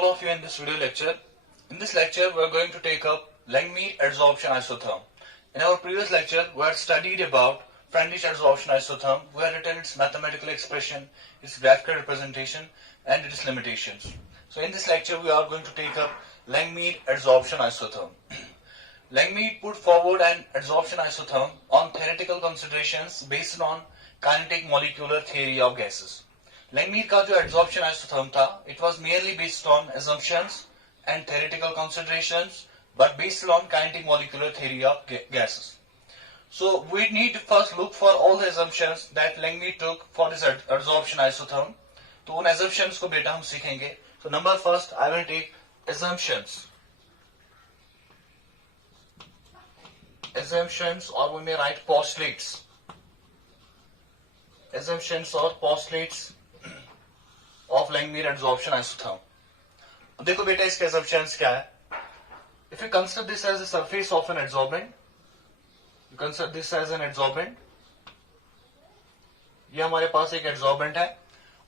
all of you in this video lecture. In this lecture, we are going to take up Langmuir adsorption isotherm. In our previous lecture, we had studied about Freundlich adsorption isotherm. We had written its mathematical expression, its graphical representation, and its limitations. So in this lecture, we are going to take up Langmuir adsorption isotherm. Langmuir put forward an adsorption isotherm on theoretical considerations based on kinetic molecular theory of gases. Langmuir का जो adsorption isotherm था, it was merely based on assumptions and theoretical considerations, but based on kinetic molecular theory of gases. So we need to first look for all the assumptions that Langmuir took for this adsorption isotherm. तो उन assumptions को बेटा हम सीखेंगे. So number first, I will take assumptions. Assumptions, or we may write postulates. Assumptions or postulates of Langmuir adsorption isotherm. देखो बेटा इसके assumptions क्या है? If you consider this as the surface of an adsorbent, you consider this as an adsorbent. ये हमारे पास एक adsorbent है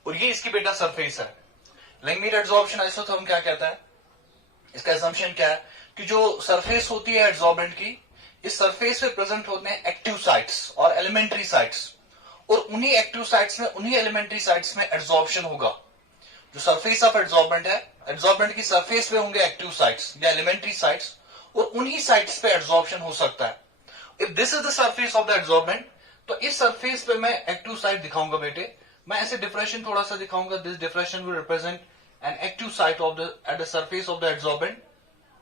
और ये इसकी बेटा surface है. Langmuir adsorption isotherm क्या कहता है? इसका assumption क्या है कि जो surface होती है adsorbent की, इस surface पे present होते हैं active sites और elementary sites, और उन्हीं active sites में, उन्हीं elementary sites में adsorption होगा. जो सरफेस ऑफ एडसॉर्बेंट है, एडसॉर्बेंट की सरफेस पे होंगे एक्टिव साइट्स या एलिमेंट्री साइट्स, और उन्हीं साइट्स पे एडसॉर्प्शन हो सकता है. If this is the surface of the adsorbent, तो इस सरफेस पे मैं एक्टिव साइट दिखाऊंगा बेटे. मैं ऐसे डिफरेंशिएशन थोड़ा सा दिखाऊंगा. This differentiation will represent an active site of the at the surface of the adsorbent.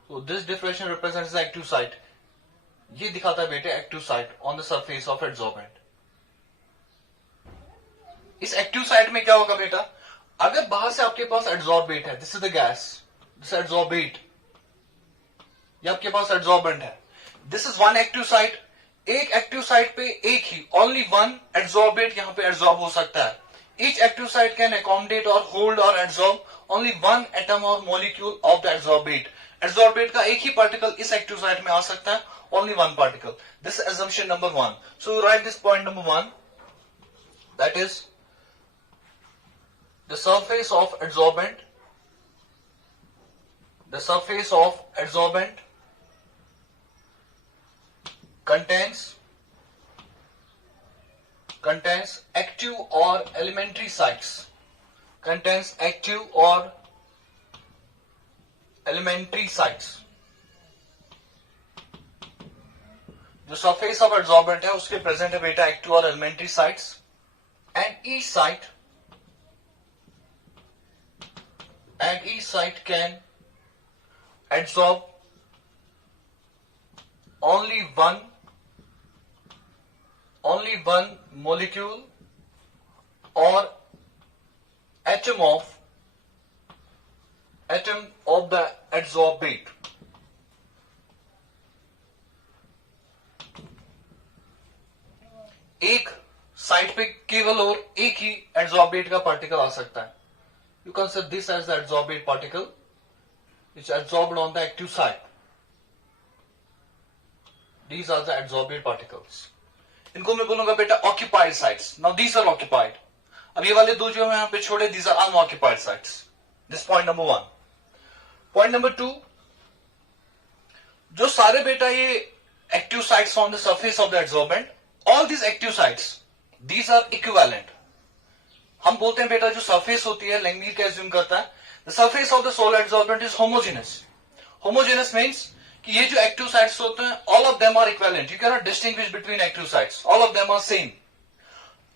So this differentiation represents the active site. ये दिखाता है बेटे active site on the surface of adsorbent. इस एक्टिव साइट में क्या होगा बेटा? अगर बाहर से आपके पास एडसॉर्बेट है, this is the gas, this adsorbate, ये आपके पास एडसॉर्बेंट है. This is one active site. एक एक्टिव साइट पे एक ही, ओनली वन एडसॉर्बेट यहां पे एडसॉर्ब हो सकता है. Each active site can accommodate और होल्ड और एडसॉर्ब ओनली वन एटम और मॉलिक्यूल ऑफ द एडसॉर्बेट. एडसॉर्बेट का एक ही पार्टिकल इस एक्टिव साइट में आ सकता है, only one particle. This assumption number 1. So write this point number 1, that is the surface of adsorbent contains active or elementary sites. Contains active or elementary sites. जो surface of adsorbent है उसके present है बेटा active और elementary sites, and each site can adsorb only one molecule or atom of the adsorbate. एक site पे केवल और एक ही एडसॉर्बेट का पार्टिकल आ सकता है. You consider this as the adsorbate particle which is adsorbed on the active site. These are the adsorbate particles. इनको मैं बोलूंगा बेटा occupied sites. Now these are occupied. अब ये वाले दो जो मैं यहाँ पे छोड़े, these are unoccupied sites. This point number 1. Point number 2. जो सारे बेटा ये active sites on the surface of the adsorbent, all these active sites, these are equivalent. हम बोलते हैं बेटा जो सरफेस होती है, Langmuir क्या assume करता है, the surface of the solar adsorbent is homogeneous. Homogeneous means कि ये जो active sites होते हैं, all of them are equivalent. You cannot distinguish between active sites. All of them are same.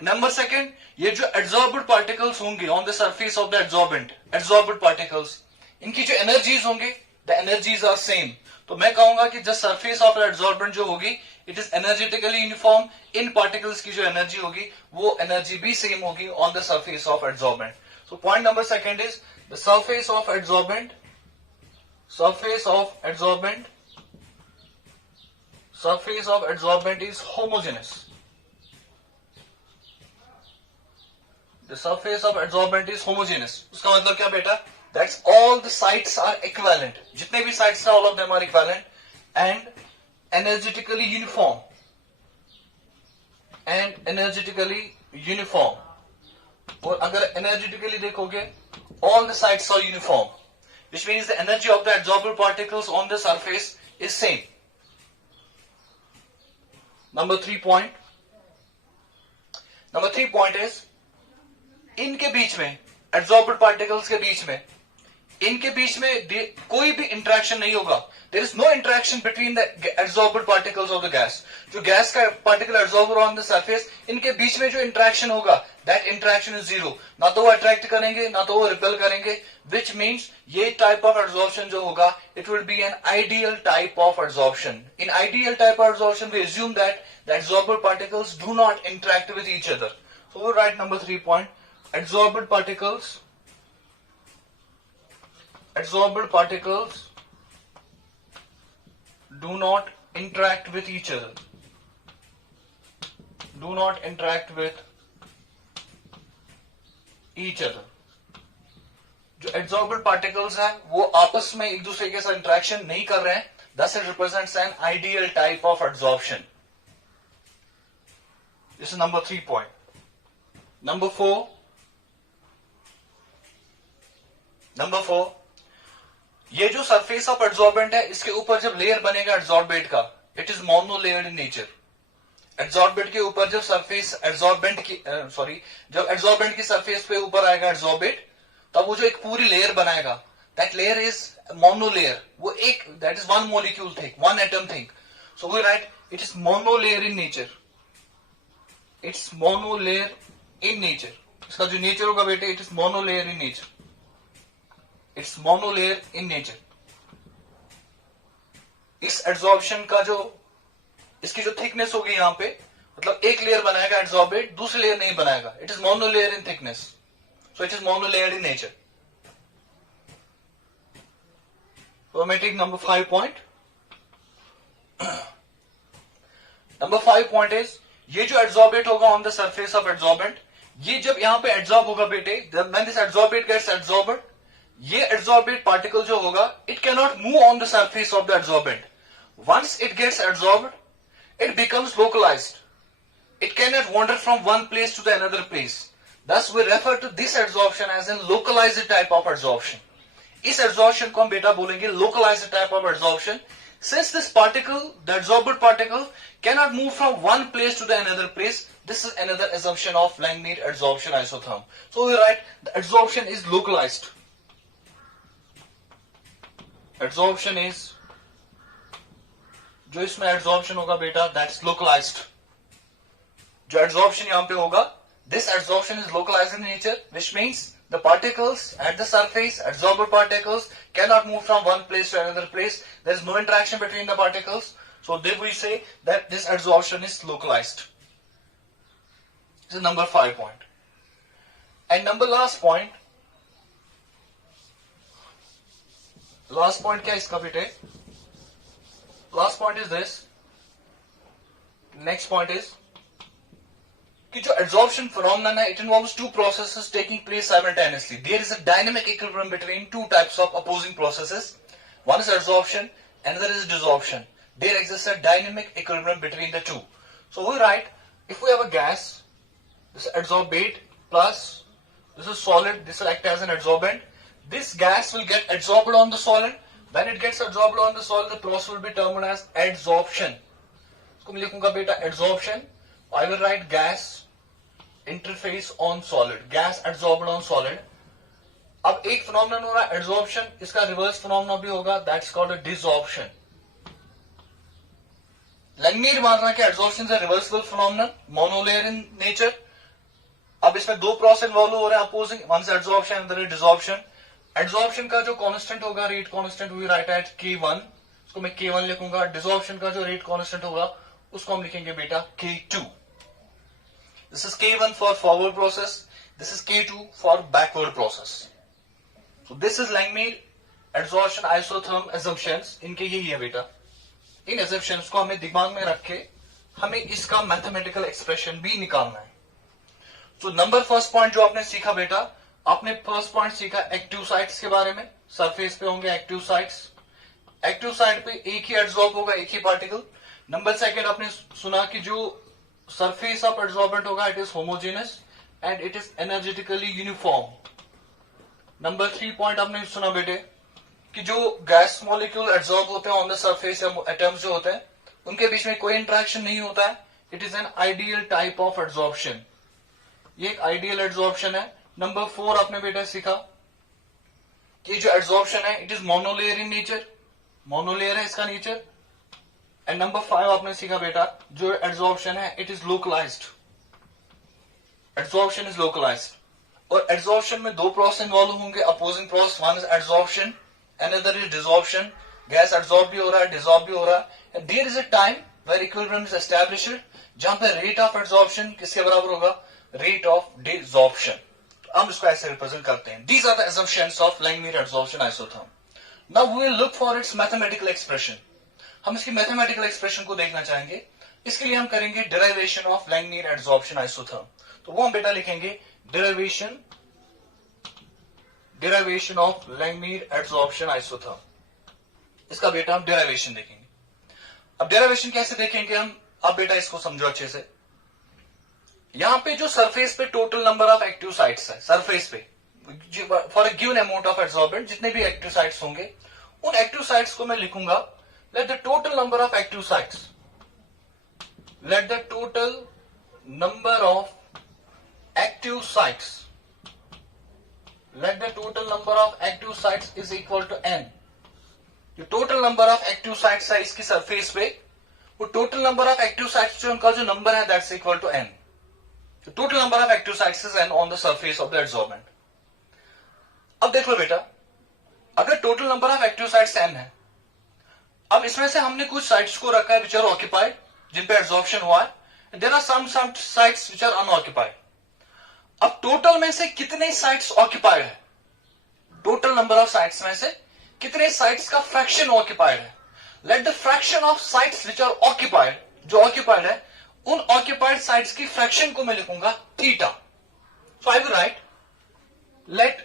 Number second, ये जो adsorbed particles होंगे on the surface of the adsorbent, adsorbed particles, इनकी जो energies होंगे, the energies are same. तो मैं कहूंगा कि just surface of the adsorbent जो होगी, it is energetically uniform. In particles की जो energy होगी, वो energy भी same होगी on the surface of adsorbent. So point number second is the surface of adsorbent is homogeneous. The surface of adsorbent is homogeneous. उसका मतलब क्या बेटा? That's all the sites are equivalent. जितने भी sites हैं, all of them are equivalent and energetically uniform. और अगर energetically देखोगे, all the sites are uniform. which means the energy of the adsorbed particles on the surface is same. Number three point is इनके बीच में adsorbed particles के बीच में इनके बीच में कोई भी इंटरेक्शन नहीं होगा. There is no interaction between the adsorbed particles of the gas. जो गैस का particle absorber on the surface, इनके बीच में जो इंटरेक्शन होगा, that interaction is zero. ना तो वो अट्रैक्ट करेंगे, ना तो वो रिपेल करेंगे, which means ये टाइप ऑफ एब्जॉर्प्शन जो होगा, it will be an ideal type of absorption. In ideal type of absorption, we assume that the adsorbed particles do not interact with each other. So we'll write number 3 point. Adsorbed particles do not interact with each other. Do not interact with each other. जो adsorbed particles हैं वो आपस में एक दूसरे के साथ interaction नहीं कर रहे हैं. Thus it represents an ideal type of adsorption. This is number 3 point. Number 4. ये जो सरफेस ऑफ एड्सॉर्बेंट है, इसके ऊपर जब लेयर बनेगा एड्सॉर्बेट का, it is monolayered in nature. Adsorbent के ऊपर जब सरफेस जब एड्सॉर्बेंट की सरफेस पे ऊपर आएगा एड्सॉर्बेट, तब वो जो एक पूरी लेयर बनाएगा, दैट लेयर इज मोनोलेयर. वो एक, that is one molecule thing, one atom thing. So we write it is monolayer in nature. It's monolayer in nature. इसका जो नेचर होगा बेटे, it is monolayer in nature. It's monolayer in nature. इस adsorption का जो, इसकी जो thickness होगी यहां पे, मतलब एक लेयर बनाएगा एड्सॉर्बेट, दूसरी लेयर नहीं बनाएगा. It is monolayer in thickness. So it is monolayer in nature. So I may take number 5 point. Number 5 point is, ये जो एड्सॉर्बेट होगा on the surface of adsorbent, ये जब यहां पे एड्सॉर्ब होगा बेटे, when this adsorbate gets adsorbed, ये adsorbate particle जो होगा, it cannot move on the surface of the adsorbent. Once it gets adsorbed, it becomes localized. It cannot wander from one place to the another place. Thus we refer to this adsorption as a localized type of adsorption. इस adsorption को हम बेटा बोलेंगे localized type of adsorption. Since this particle, the adsorbed particle, cannot move from one place to the another place, this is another assumption of Langmuir adsorption isotherm. So we write the adsorption is localized. Adsorption is, जो इसमें adsorption होगा बेटा, that's localized. जो adsorption यहां पे होगा, this adsorption is localized in nature, which means the particles at the surface, adsorbed particles, cannot move from one place to another place. There is no interaction between the particles. So then we say that this adsorption is localized. This is number 5 point. And number last point. Last point क्या इसका बेटे? Last point is this. Next point is कि जो adsorption phenomenon है, it involves two processes taking place simultaneously. There is a dynamic equilibrium between two types of opposing processes. One is adsorption, another is desorption. There exists a dynamic equilibrium between the two. So we write, if we have a gas, this is adsorbate plus this is solid, this will act as an adsorbent. This gas will get adsorbed on the solid. When it gets adsorbed on the solid, the process will be termed as adsorption. इसको मैं लिखूंगा बेटा adsorption. I will write gas interface on solid. Gas adsorbed on solid. अब एक phenomenon हो रहा है adsorption, इसका reverse phenomenon भी होगा, that's called a desorption. Langmuir मान रहा है कि adsorption is a reversible phenomenon, monolayer in nature. अब इसमें दो process involve हो रहे हैं opposing, one is adsorption and the other is desorption. Adsorption का जो constant होगा, rate constant, we write at K1. उसको मैं K1 लिखूंगा. Desorption का जो rate constant होगा, उसको हम लिखेंगे बेटा K2. This is K1 for forward process. This is K2 for backward process. So this is Langmuir adsorption isotherm assumptions. इनके यही है बेटा. इन assumptions को हमें दिमाग में रख के हमें इसका mathematical expression भी निकालना है. So number first point जो आपने सीखा बेटा, आपने फर्स्ट पॉइंट सीखा एक्टिव साइट्स के बारे में. सरफेस पे होंगे एक्टिव साइट्स. एक्टिव साइट पे एक ही एड्सॉर्ब होगा, एक ही पार्टिकल. नंबर सेकंड आपने सुना कि जो सरफेस ऑफ एड्सॉर्बेंट होगा, it is homogeneous and it is energetically uniform. Number 3 point आपने सुना बेटे, कि जो गैस मॉलिक्यूल एब्जॉर्ब होते हैं ऑन द सरफेस या एटम्स जो होते हैं उनके बीच में कोई इंटरेक्शन नहीं होता है. It is an ideal type of absorption. ये एक आइडियल एब्जॉर्प्शन है. नंबर 4 आपने बेटा सीखा कि जो एब्जॉर्प्शन है it is monolayer in nature. Monolayer है इसका नेचर. एंड नंबर 5 आपने सीखा बेटा जो एब्जॉर्प्शन है it is localized. Absorption is localized. और एब्जॉर्प्शन में दो प्रोसेस इन्वॉल्व होंगे opposing process. One is absorption, another is desorption. Gas absorb भी हो रहा है, डिसॉर्ब भी हो रहा है. And there is a time where equilibrium is established जहां पे रेट ऑफ एब्जॉर्प्शन किसके बराबर होगा? Rate of desorption. हम इसको ऐसे रिप्रेजेंट करते हैं. These are the assumptions of Langmuir absorption isotherm. Now we will look for its mathematical expression. हम इसकी मैथमेटिकल एक्सप्रेशन को देखना चाहेंगे. इसके लिए हम करेंगे derivation of Langmuir absorption isotherm. तो वो हम बेटा लिखेंगे derivation of Langmuir absorption isotherm. इसका बेटा हम डेरिवेशन देखेंगे. अब डेरिवेशन कैसे देखेंगे हम? अब बेटा इसको समझो अच्छे से. यहां पे जो सरफेस पे total number of active sites है, सरफेस पे for a given amount of absorbent जितने भी एक्टिव साइट्स होंगे उन एक्टिव साइट्स को मैं लिखूंगा let the total number of active sites, let the total number of active sites, let the total number of active sites is equal to n. जो total number of active sites है इसकी surface पे, वो total number of active sites जो उनका जो number है that's equal to n. The total number of active sites is n on the surface of the adsorbent. अब देख लो बेटा, अगर total number of active sites n है, अब इसमें से हमने कुछ साइट्स को रखा है विच आर ऑक्यूपाइड, जिन पे एब्जॉर्प्शन हुआ है. There are some sites which are unoccupied. अब टोटल में से कितने साइट्स ऑक्यूपाइड है? टोटल नंबर ऑफ साइट्स में से कितने साइट्स का फ्रैक्शन ऑक्यूपाइड है? Let the fraction of sites which are occupied, जो ऑक्यूपाइड है उन ऑक्यूपाइड साइट्स की फ्रैक्शन को मैं लिखूंगा theta. So I will write let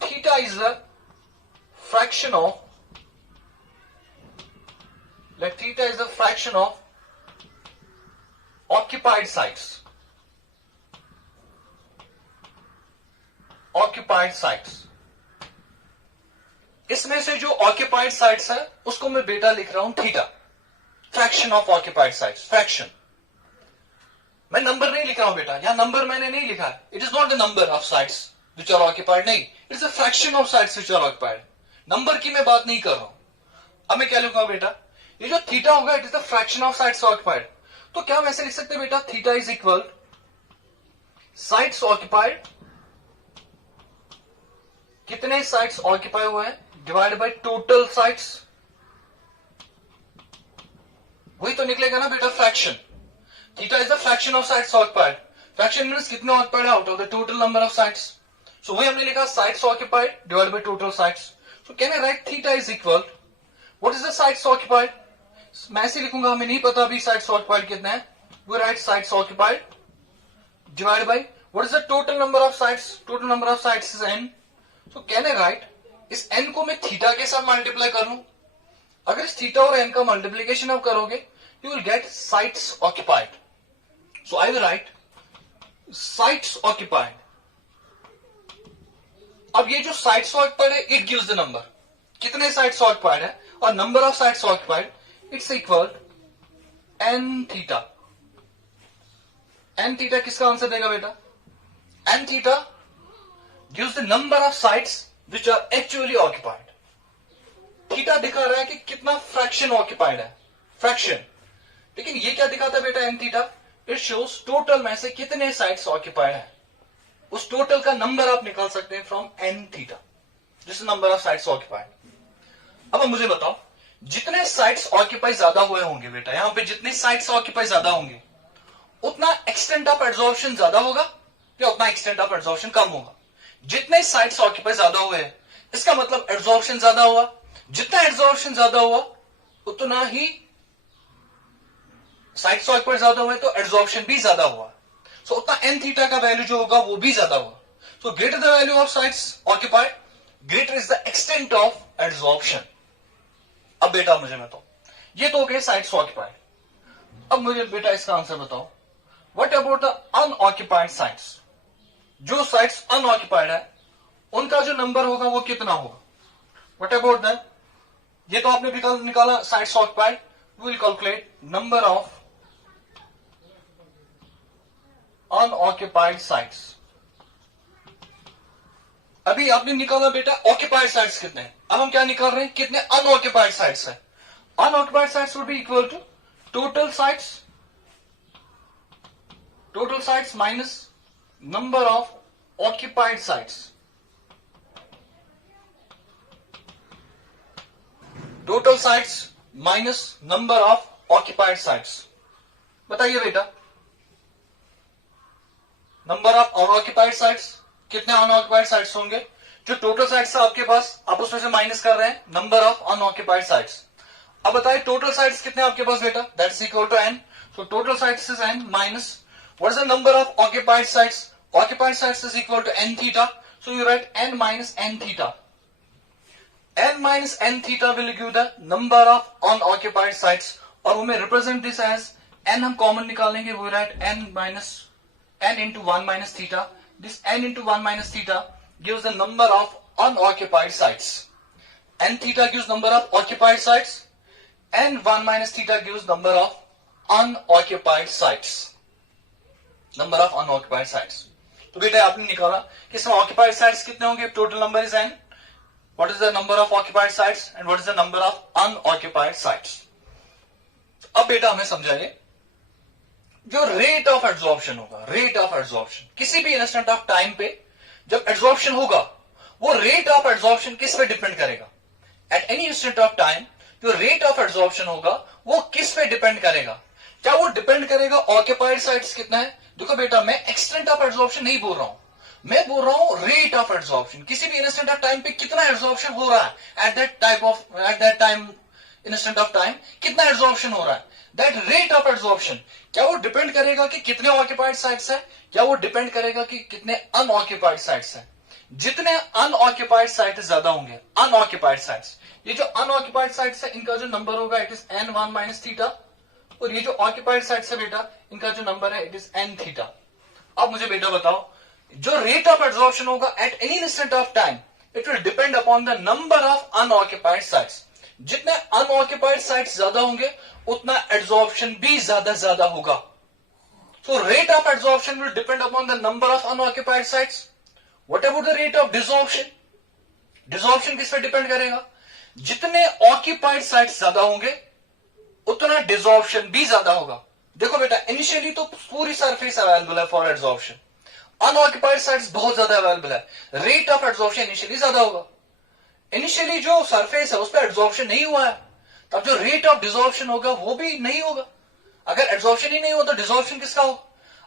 theta is the fraction of, let theta is the fraction of occupied sites. Occupied sites, इसमें से जो ऑक्यूपाइड साइट्स है उसको मैं बेटा लिख रहा हूं theta. Fraction of occupied sites, fraction. मैं नंबर नहीं लिख रहा हूं बेटा, यहां नंबर मैंने नहीं लिखा है. It is not the number of sites which are occupied, नहीं, it is a fraction of sites which are occupied. Number की मैं बात नहीं कर रहा हूं. अब मैं क्या लिखूंगा बेटा, ये जो थीटा होगा it is the fraction of sites occupied. तो क्या हम ऐसे लिख सकते हैं बेटा, theta is equal sites occupied, कितने साइट्स ऑक्यूपाई हुए हैं डिवाइड बाय टोटल साइट्स. वही तो निकलेगा ना बेटा fraction. Theta is the fraction of sites occupied. Fraction means कितने occupied out of the total number of sites. So वही हमने लिखा sites occupied divide by total sites. So can I write theta is equal what is the sites occupied. मैं ऐसे लिखूंगा, हमें नहीं पता अभी साइट्स ऑक्यूपाइड कितने हैं. We write sites occupied divide by what is the total number of sites. Total number of sites is n. तो कैन आई राइट, इस n को मैं थीटा के साथ मल्टीप्लाई कर लूं. अगर इस थीटा और n का मल्टीप्लीकेशन आप करोगे you will get sites occupied. So I will right sites occupied. अब ये जो साइट्स ऑक्यूपाइड है इट गिव्स द नंबर, कितने साइट्स ऑक्यूपाइड है, और number of sites occupied it's equal n theta. n theta किसका आंसर देगा बेटा, n theta gives the number of sites which are actually occupied. Theta दिखा रहा है कि कितना फ्रैक्शन ऑक्यूपाइड है, फ्रैक्शन. लेकिन ये क्या दिखाता है बेटा n theta, it shows total में से कितने साइट्स ऑक्यूपाइड है. उस टोटल का नंबर आप निकाल सकते हैं from n theta, this number of sites occupied. अब मुझे बताओ, जितने साइट्स ऑक्यूपाई ज्यादा हुए होंगे बेटा, यहां पे जितने साइट्स ऑक्यूपाई ज्यादा होंगे उतना एक्सटेंट ऑफ एब्जॉर्प्शन ज्यादा होगा या उतना एक्सटेंट ऑफ एब्जॉर्प्शन कम होगा. जितने साइट्स ऑक्यूपाई ज्यादा हुए हैं इसका मतलब एब्जॉर्प्शन ज्यादा हुआ. जितना एब्जॉर्प्शन ज्यादा हुआ उतना ही साइट्स ऑक्यूपाई ज्यादा हुए तो एब्जॉर्प्शन भी ज्यादा हुआ. सो उतना n थीटा का वैल्यू जो होगा वो भी ज्यादा हुआ. So greater the value of sites occupied greater is the extent of absorption. अब बेटा मुझे बताओ, ये तो हो गए साइट्स ऑक्यूपाइड. अब मुझे बेटा इसका आंसर बताओ, what about the unoccupied sites. जो साइट्स अनऑक्यूपाइड है उनका जो नंबर होगा वो कितना होगा. What about that? ये तो आपने निकाला sites occupied. We will calculate number of unoccupied sites. अभी आपने निकाला बेटा occupied sites कितने हैं. अब हम क्या निकाल रहे हैं, कितने unoccupied sites हैं. Unoccupied sites would be equal to total sites minus number of occupied sites. Total sites minus number of occupied sites. बताइए बेटा, नंबर ऑफ अनऑक्युपाइड साइट्स, कितने अनऑक्युपाइड साइट्स होंगे. जो टोटल साइट्स है आपके पास, आप उसमें से माइनस कर रहे हैं नंबर ऑफ अनऑक्युपाइड साइट्स. अब बताइए टोटल साइट्स कितने आपके पास बेटा, that's equal to n. So total sites is n minus what is the number of occupied sites. Occupied sites is equal to n theta. So you write n minus n theta. n minus n theta will give the number of unoccupied sites, और हमें represent this as n हम common निकालेंगे. we write n minus n into 1 minus theta. This n into 1 minus theta gives the number of unoccupied sites. n theta gives number of occupied sites, and 1 minus theta gives number of unoccupied sites. Number of unoccupied sites. तो बेटा आपने निकाला कि इसमें occupied sites कितने होंगे. Total number is n. What is the number of occupied sites and what is the number of unoccupied sites? अब बेटा हमें समझाइए, जो रेट ऑफ एब्जॉर्प्शन होगा, रेट ऑफ एब्जॉर्प्शन किसी भी इंस्टेंट ऑफ टाइम पे जब एब्जॉर्प्शन होगा, वो रेट ऑफ एब्जॉर्प्शन किस पे डिपेंड करेगा. At any instant of time जो रेट ऑफ एब्जॉर्प्शन होगा वो किस पे डिपेंड करेगा. क्या वो डिपेंड करेगा ऑक्युपाइड साइट्स कितना है. देखो बेटा, मैं एक्सटेंट ऑफ एब्जॉर्प्शन नहीं बोल रहा हूं, मैं बोल रहा हूं रेट ऑफ एब्जॉर्प्शन. किसी भी इंस्टेंट ऑफ टाइम पे कितना एब्जॉर्प्शन हो रहा है, at that time instant of time कितना एब्जॉर्प्शन हो रहा है. दैट रेट ऑफ एब्जॉर्प्शन क्या वो डिपेंड करेगा कि कितने ऑक्युपाइड साइट्स है, क्या वो डिपेंड करेगा कि कितने अनऑक्युपाइड साइट्स है. जितने अनऑक्युपाइड साइट ज्यादा होंगे, अनऑक्युपाइड साइट्स, ये जो अनऑक्युपाइड साइट्स है इनका जो नंबर होगा it is n1 minus theta, और ये जो ऑक्युपाइड साइट्स है बेटा इनका जो नंबर है इट इज n थीटा. अब मुझे बेटा बताओ, जो रेट ऑफ एब्जॉर्प्शन होगा at any instant of time it will depend upon the number of unoccupied sites. जितने अनऑक्युपाइड साइट्स ज्यादा होंगे उतना एब्जॉर्प्शन भी ज्यादा होगा. So rate of absorption will depend upon the number of unoccupied sites. What about the rate of desorption. Desorption किस पे depend करेगा. जितने ऑक्युपाइड साइट्स ज्यादा होंगे उतना डिसॉर्प्शन भी ज्यादा होगा. देखो बेटा, इनिशियली तो पूरी सरफेस अवेलेबल है फॉर एब्जॉर्प्शन, अनऑक्युपाइड साइट्स बहुत ज्यादा अवेलेबल है, रेट ऑफ एब्जॉर्प्शन इनिशियली ज्यादा होगा. इनिशियली जो सरफेस है उस पर एब्जॉर्प्शन नहीं हुआ है, तब जो रेट ऑफ डिसॉर्प्शन होगा वो भी नहीं होगा. अगर एब्जॉर्प्शन ही नहीं हुआ तो डिसॉर्प्शन किसका होगा.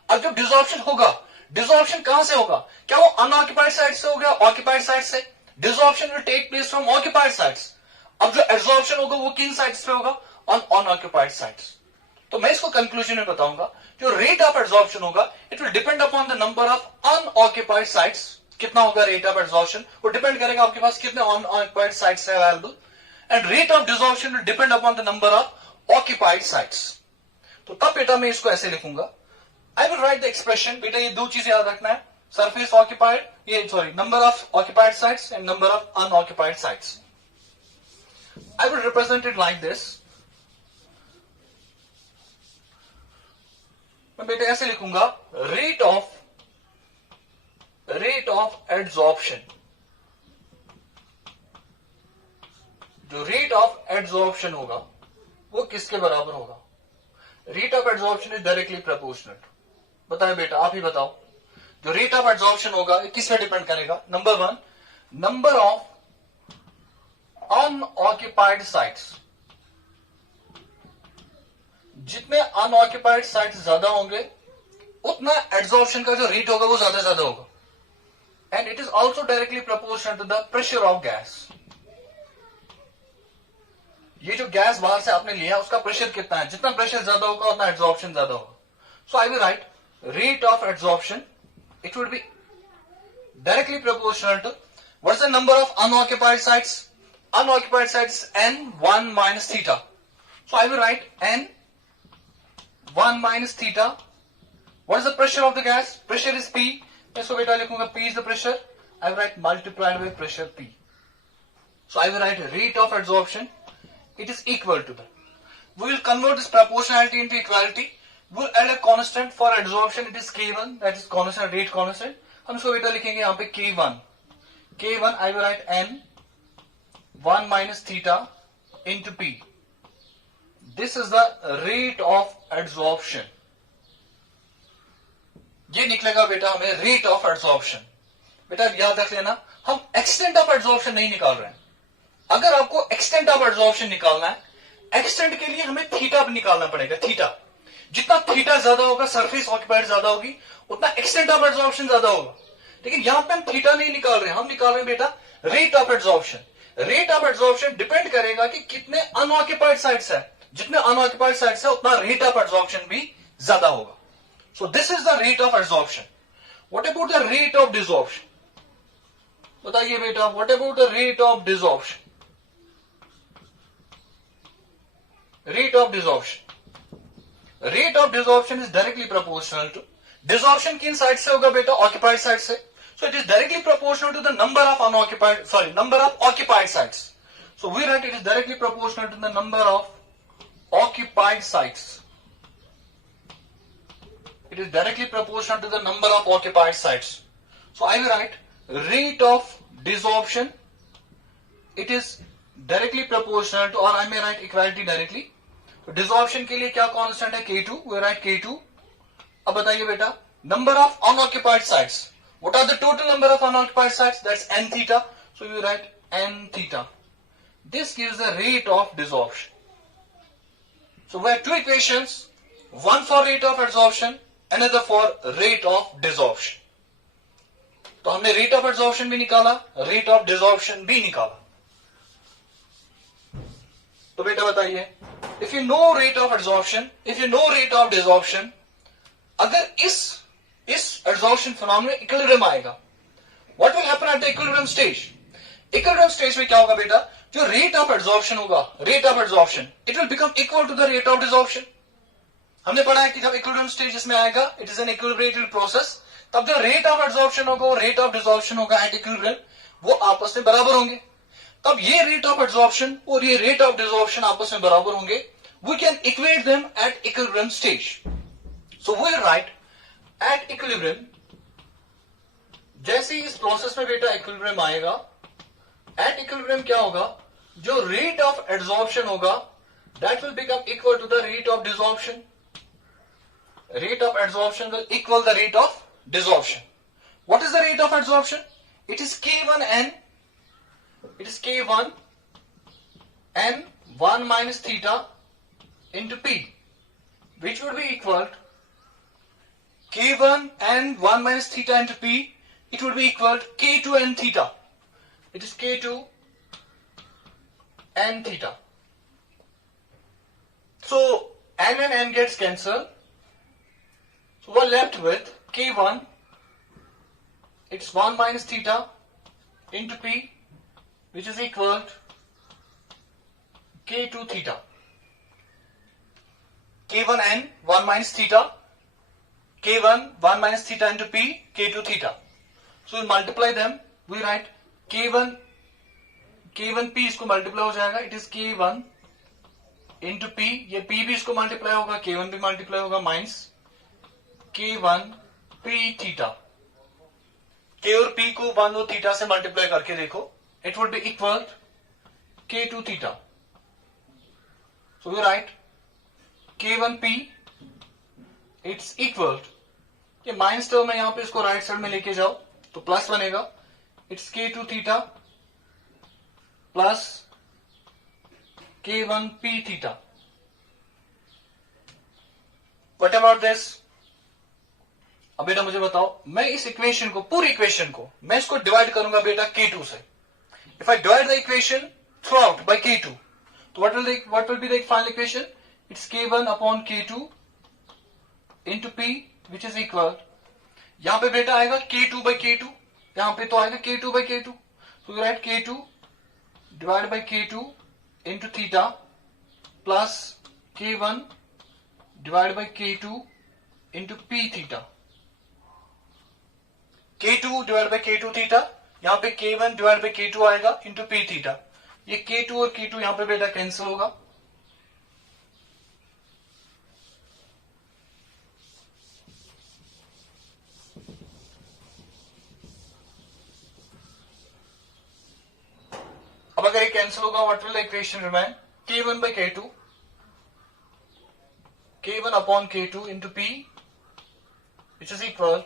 अब जब डिसॉर्प्शन होगा, डिसॉर्प्शन कहां से होगा. क्या वो अनऑक्युपाइड साइट से होगा, ऑक्युपाइड साइट से. Desorption will take place from occupied sites. अब जो एब्जॉर्प्शन होगा वो किन साइट्स पे होगा, ऑन अनऑक्युपाइड साइट्स. तो मैं इसको कंक्लूजन में बताऊंगा, जो रेट ऑफ एब्जॉर्प्शन होगा it will depend upon the number of unoccupied sites. कितना होगा रेट ऑफ एब्जॉर्प्शन, वो डिपेंड करेगा आपके पास कितने अनऑक्युपाइड साइट्स है available. And rate of desorption will depend upon the number of occupied sites. तो तब बेटा मैं इसको ऐसे लिखूंगा, आई विल राइट द एक्सप्रेशन. बेटा ये दो चीजें याद रखना है, सरफेस ऑक्युपाइड, ये sorry number of occupied sites and number of unoccupied sites. I will represent it like this. मैं बेटा ऐसे लिखूंगा, रेट ऑफ एड्सॉर्प्शन. जो रेट ऑफ एड्सॉर्प्शन होगा वो किसके बराबर होगा. Rate of adsorption is directly proportional. बताए बेटा, आप ही बताओ, जो रेट ऑफ एड्सॉर्प्शन होगा किस पे डिपेंड करेगा. Number one, number of unoccupied sites. जितने अनऑक्युपाइड साइट्स ज्यादा होंगे उतना एड्सॉर्प्शन का जो रेट होगा वो ज्यादा होगा. And it is also directly proportional to the pressure of gas. ये जो गैस बाहर से आपने लिया उसका प्रेशर कितना है, जितना प्रेशर ज्यादा होगा उतना एड्सॉर्प्शन ज्यादा होगा. So I will write rate of adsorption, it would be directly proportional to what is the number of unoccupied sites. Unoccupied sites n1 minus theta. So I will write n1 minus theta. What is the pressure of the gas? Pressure is P. मैं इसको बेटा लिखूंगा P is the pressure. I will write multiplied by pressure P. So I will write rate of adsorption. It is equal to that. We will convert this proportionality into equality. We will add a constant for adsorption. It is K1, that is constant, rate constant. हम इसको बेटा लिखेंगे यहाँ पे K1. K1 I will write N 1 minus theta into P. This is the rate of adsorption. ये निकलेगा बेटा हमें rate of adsorption. बेटा याद रख लेना, हम extent of adsorption नहीं निकाल रहे हैं. अगर आपको extent of adsorption निकालना है, extent के लिए हमें थीटा निकालना पड़ेगा. थीटा जितना थीटा ज्यादा होगा, सरफेस ऑक्यूपाइड ज्यादा होगी, उतना extent of adsorption ज्यादा होगा. लेकिन यहां पे हम थीटा नहीं निकाल रहे हैं, हम निकाल रहे हैं बेटा rate of adsorption. Rate of adsorption depend करेगा कि कितने अनऑक्यूपाइड साइट्स है. जितने अनऑक्यूपाइड साइट्स है उतना rate of adsorption भी ज्यादा होगा. So this is the rate of adsorption. What about the rate of desorption? बताइए बेटा, what about the rate of desorption? Rate of desorption. Rate of desorption is directly proportional to desorption किन side से होगा बेटा? occupied side से. So it is directly proportional to the number of occupied sites. So we write it is directly proportional to the number of occupied sites. It is directly proportional to the number of occupied sites. So I will write rate of desorption. It is directly proportional to, or I may write equality directly. तो desorption के लिए क्या constant है? K2. We write K2. अब बताइए बेटा, number of unoccupied sites. What are the total number of unoccupied sites? That's n theta. So you write n theta. This gives the rate of desorption. So we have two equations, one for rate of adsorption, another for rate of desorption. तो हमने rate of adsorption भी निकाला, rate of desorption भी निकाला. तो बेटा बताइए, if you know rate of adsorption, if you know rate of desorption, अगर इस adsorption phenomenon equilibrium आएगा, what will happen at the equilibrium stage? Equilibrium stage में क्या होगा बेटा? जो rate of adsorption होगा, rate of adsorption, it will become equal to the rate of desorption. हमने पढ़ा है कि जब equilibrium stage इसमें आएगा, it is an equilibrated process, तब जो rate of adsorption होगा, वो rate of desorption होगा at equilibrium, वो आपस में बराबर होंगे. तब ये rate of adsorption और ये rate of desorption आपस में बराबर होंगे. We can equate them at equilibrium stage. So we will write at equilibrium, जैसे ही इस प्रोसेस में बेटा equilibrium आएगा, at equilibrium क्या होगा? जो rate of adsorption होगा, that will become equal to the rate of desorption. Rate of adsorption will equal the rate of desorption. What is the rate of adsorption? It is K1N. It is K1 N 1 minus theta into P, which would be equal to K1 N 1 minus theta into P. It would be equal to K2 N theta. It is K2 N theta. So N and N gets cancelled. So we're left with K1. It's 1 minus theta into P, which is equal to K2 theta. K1 N 1 minus theta. K1 1 minus theta into P, K2 theta. So we multiply them. We write K1 P इसको multiply हो जाएगा. It is K1 into P. ये P भी इसको multiply होगा, K1 भी multiply होगा, minus K1 P theta. K और P को 1 और theta से multiply करके देखो. It would be equal to K2 theta. So we write K1P. It's equal to, ये माइनस टर्म है यहां पे, इसको राइट साइड में लेके जाओ तो प्लस बनेगा. It's K2 theta plus K1P theta. What about this? अब बेटा मुझे बताओ, मैं इस इक्वेशन को, पूरी इक्वेशन को मैं इसको डिवाइड करूंगा बेटा K2 से. If I divide the equation through out by K2, तो what will be the final equation? It's K1 upon K2 into P, which is equal, यहां पे बेटा आएगा K2 by K2, यहां पे तो आएगा K2 by K2. So we write K2 divided by K2 into theta plus K1 divided by K2 into P theta. K2 divided by K2 theta, यहां पे K1 divided by K2 आएगा into P theta. ये K2 और K2 यहां पे बेटा cancel होगा, अब अगर ये कैंसिल होगा what will the equation remain, K1 by K2, K1 upon K2 into P which is equal,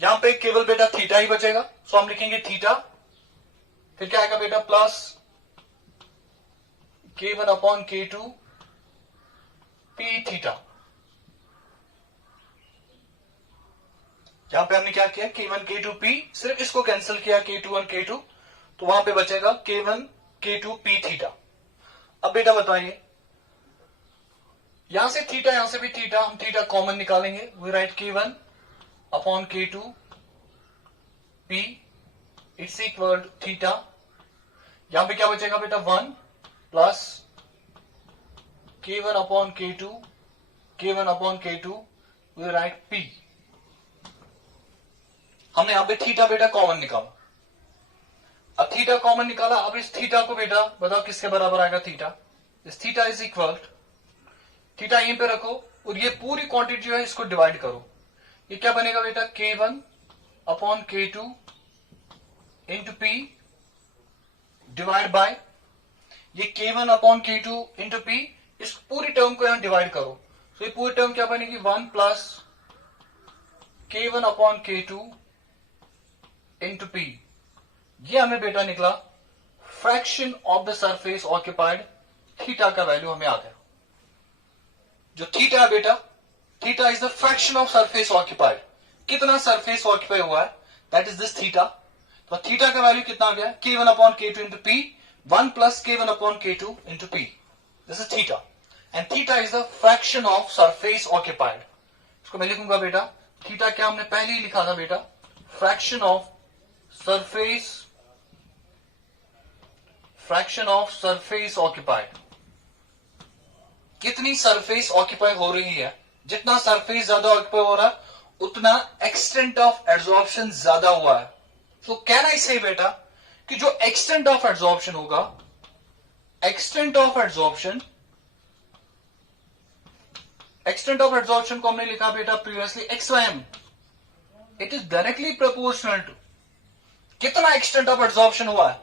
यहां पे केवल बेटा थीटा ही बचेगा, सो हम लिखेंगे थीटा, फिर क्या आएगा बेटा plus K1 upon K2 P theta. यहां पे हमने क्या किया, K1 K2 P, सिर्फ इसको कैंसिल किया K2 और K2, तो वहां पे बचेगा K1 K2 P थीटा। अब बेटा बताइए, यहां से थीटा, यहां से भी थीटा, हम थीटा कॉमन निकालेंगे, we write K1 upon K2 P it's equal to theta, यहां पे क्या बचेगा बेटा 1 plus K1 upon K2, K1 upon K2 we write P। हमने यहां पे थीटा बेटा कॉमन निकाला, अब थीटा कॉमन निकाला, अब इस थीटा को बेटा बताओ किसके बराबर आएगा थीटा, इस थीटा इज इक्वल, थीटा यहीं पे रखो और ये पूरी क्वांटिटी जो है इसको डिवाइड करो, ये क्या बनेगा बेटा K1 upon K2 into P divide bye, ये K1 upon K2 into P, इस पूरी टर्म को यहां डिवाइड करो, तो ये पूरी टर्म क्या बनेगी 1 plus K1 upon K2 into P, ये हमें बेटा निकला fraction of the surface occupied, theta का वैल्यू हमें आ गया, जो थीटा है बेटा, theta is the fraction of surface occupied, कितना सरफेस ऑक्यूपाई हुआ है, दैट इज दिस थीटा। तो थीटा का वैल्यू कितना आ गया, K1 upon K2 into P, 1 plus K1 upon K2 into P, this is theta, and theta is the fraction of surface occupied. इसको मैं लिखूंगा बेटा, थीटा क्या हमने पहले ही लिखा था बेटा, फ्रैक्शन ऑफ सरफेस ऑक्यूपाइड, कितनी सरफेस ऑक्यूपाई हो रही है, जितना सरफेस ज्यादा ऑक्यूपाई हो रहा है उतना एक्सटेंट ऑफ एब्जॉर्प्शन ज्यादा हुआ है। सो कैन आई से बेटा कि जो एक्सटेंट ऑफ एब्जॉर्प्शन होगा, एक्सटेंट ऑफ एब्जॉर्प्शन को हमने लिखा बेटा previously XM, it is directly proportional to कितना एक्सटेंट ऑफ एब्जॉर्प्शन हुआ है,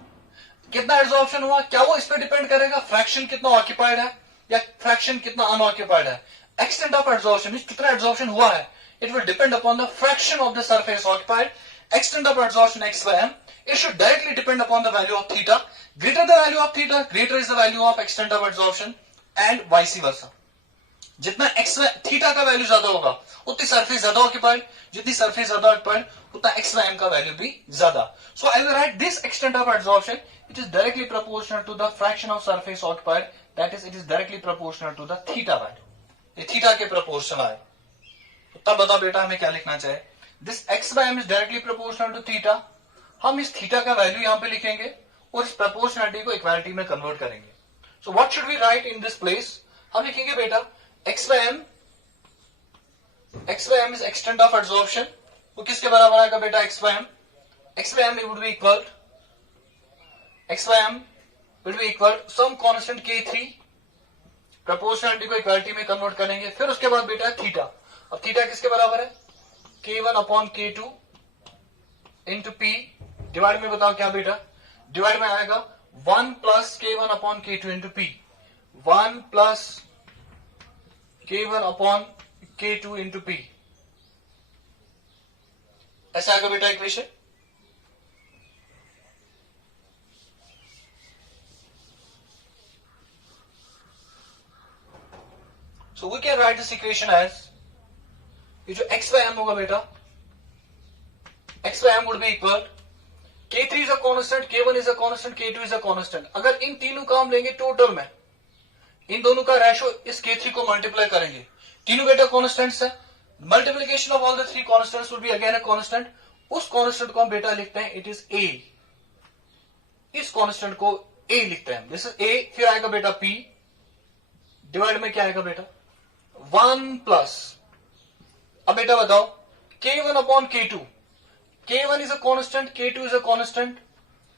कितना एब्जॉर्प्शन हुआ, क्या वो इस पर डिपेंड करेगा फ्रैक्शन कितना ऑक्यूपाइड है या फ्रैक्शन कितना अनऑक्यूपाइड है, एक्सटेंट ऑफ एब्जॉर्प्शन कितना एब्जॉर्प्शन हुआ है, it will depend upon the fraction of the surface occupied, extent of absorption x by m, it should directly depend upon the value of theta, greater the value of theta, greater is the value of extent of absorption and vice versa। जितना theta का value ज्यादा होगा उतनी surface ज्यादा occupied, जितनी surface ज्यादा occupied उतना x by m का वैल्यू भी ज्यादा। So I will write this extent of absorption, it is directly proportional to the fraction of surface occupied, that is it is directly proportional to the theta value, ये theta के proportional आए, तो तब बताओ बेटा हमें क्या लिखना चाहिए, this x by m is directly proportional to theta, हम इस थीटा का वैल्यू यहां पे लिखेंगे और इस प्रोपोर्शनलिटी को इक्वालिटी में कन्वर्ट करेंगे। So what should we write in this place, हम लिखेंगे बेटा x by m is extent of absorption, वो किसके बराबर आएगा बेटा x by m would be equal, x by m would be equal some constant K3, proportionality को equality में कन्वर्ट करेंगे, फिर उसके बाद बेटा थीटा, अब थीटा किसके बराबर है K1 upon K2 into P, divide में बताओ क्या बेटा, डिवाइड में आएगा 1 plus K1 upon K2 into P, 1 plus K1 upon K2 into P, ऐसा आएगा बेटा equation. So we can write this equation as, ये जो x by m होगा बेटा, x by m would be equal, K3 is a constant, K1 is a constant, K2 is a constant। अगर इन तीनों का हम लेंगे टोटल में, इन दोनों का रेशो इस K3 को मल्टीप्लाई करेंगे, तीनों बेटा कॉन्स्टेंट्स है, multiplication of all the three constants will be again a constant, उस कॉन्स्टेंट को हम बेटा लिखते हैं इट इज A, इस कॉन्स्टेंट को A लिखते हैं, दिस इज A, फिर आएगा बेटा P, डिवाइड में क्या आएगा बेटा 1 प्लस, अब बेटा बताओ K1 upon K2, K1 is a constant, K2 is a constant,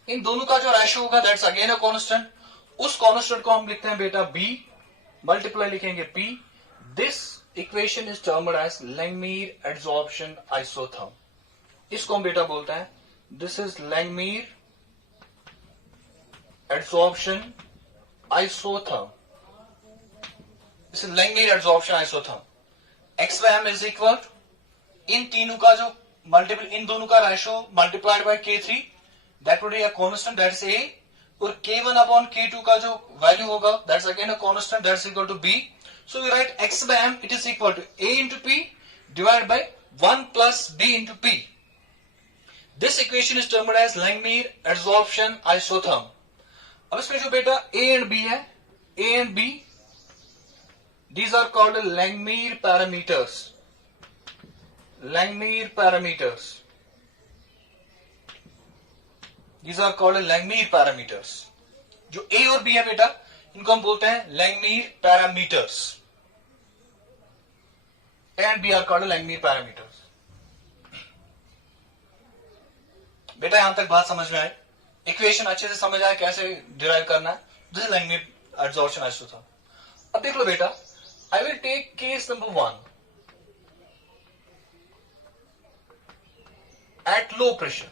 इन दोनों का जो रेशियो होगा दैट्स अगेन अ कांस्टेंट, उस कांस्टेंट को हम लिखते हैं बेटा b, मल्टीप्लाई लिखेंगे p. This equation is termed as Langmuir adsorption isotherm. इसको हम बेटा बोलते हैं this is Langmuir adsorption isotherm. This is Langmuir adsorption isotherm. X by m is equal इन तीनों का जो मल्टीपल, इन दोनों का ratio multiplied by K3, that would be a constant that is A, और K1 अपॉन K2 का जो वैल्यू होगा that's again a constant that's equal to B. So we write x by m it is equal to A into P divide by 1 plus B into P. This equation is termed as Langmuir adsorption isotherm. अब इसमें जो बेटा A and B है, A and B, these are called Langmuir parameters. Langmuir parameters. These are called Langmuir parameters. जो A और B है बेटा, इनको हम बोलते हैं Langmuir parameters. A and B are called Langmuir parameters. बेटा यहां तक बात समझ में आए, इक्वेशन अच्छे से समझ आए कैसे डिराइव करना है. This is Langmuir adsorption isotherm. अब देख लो बेटा, I will take case number 1. At low pressure.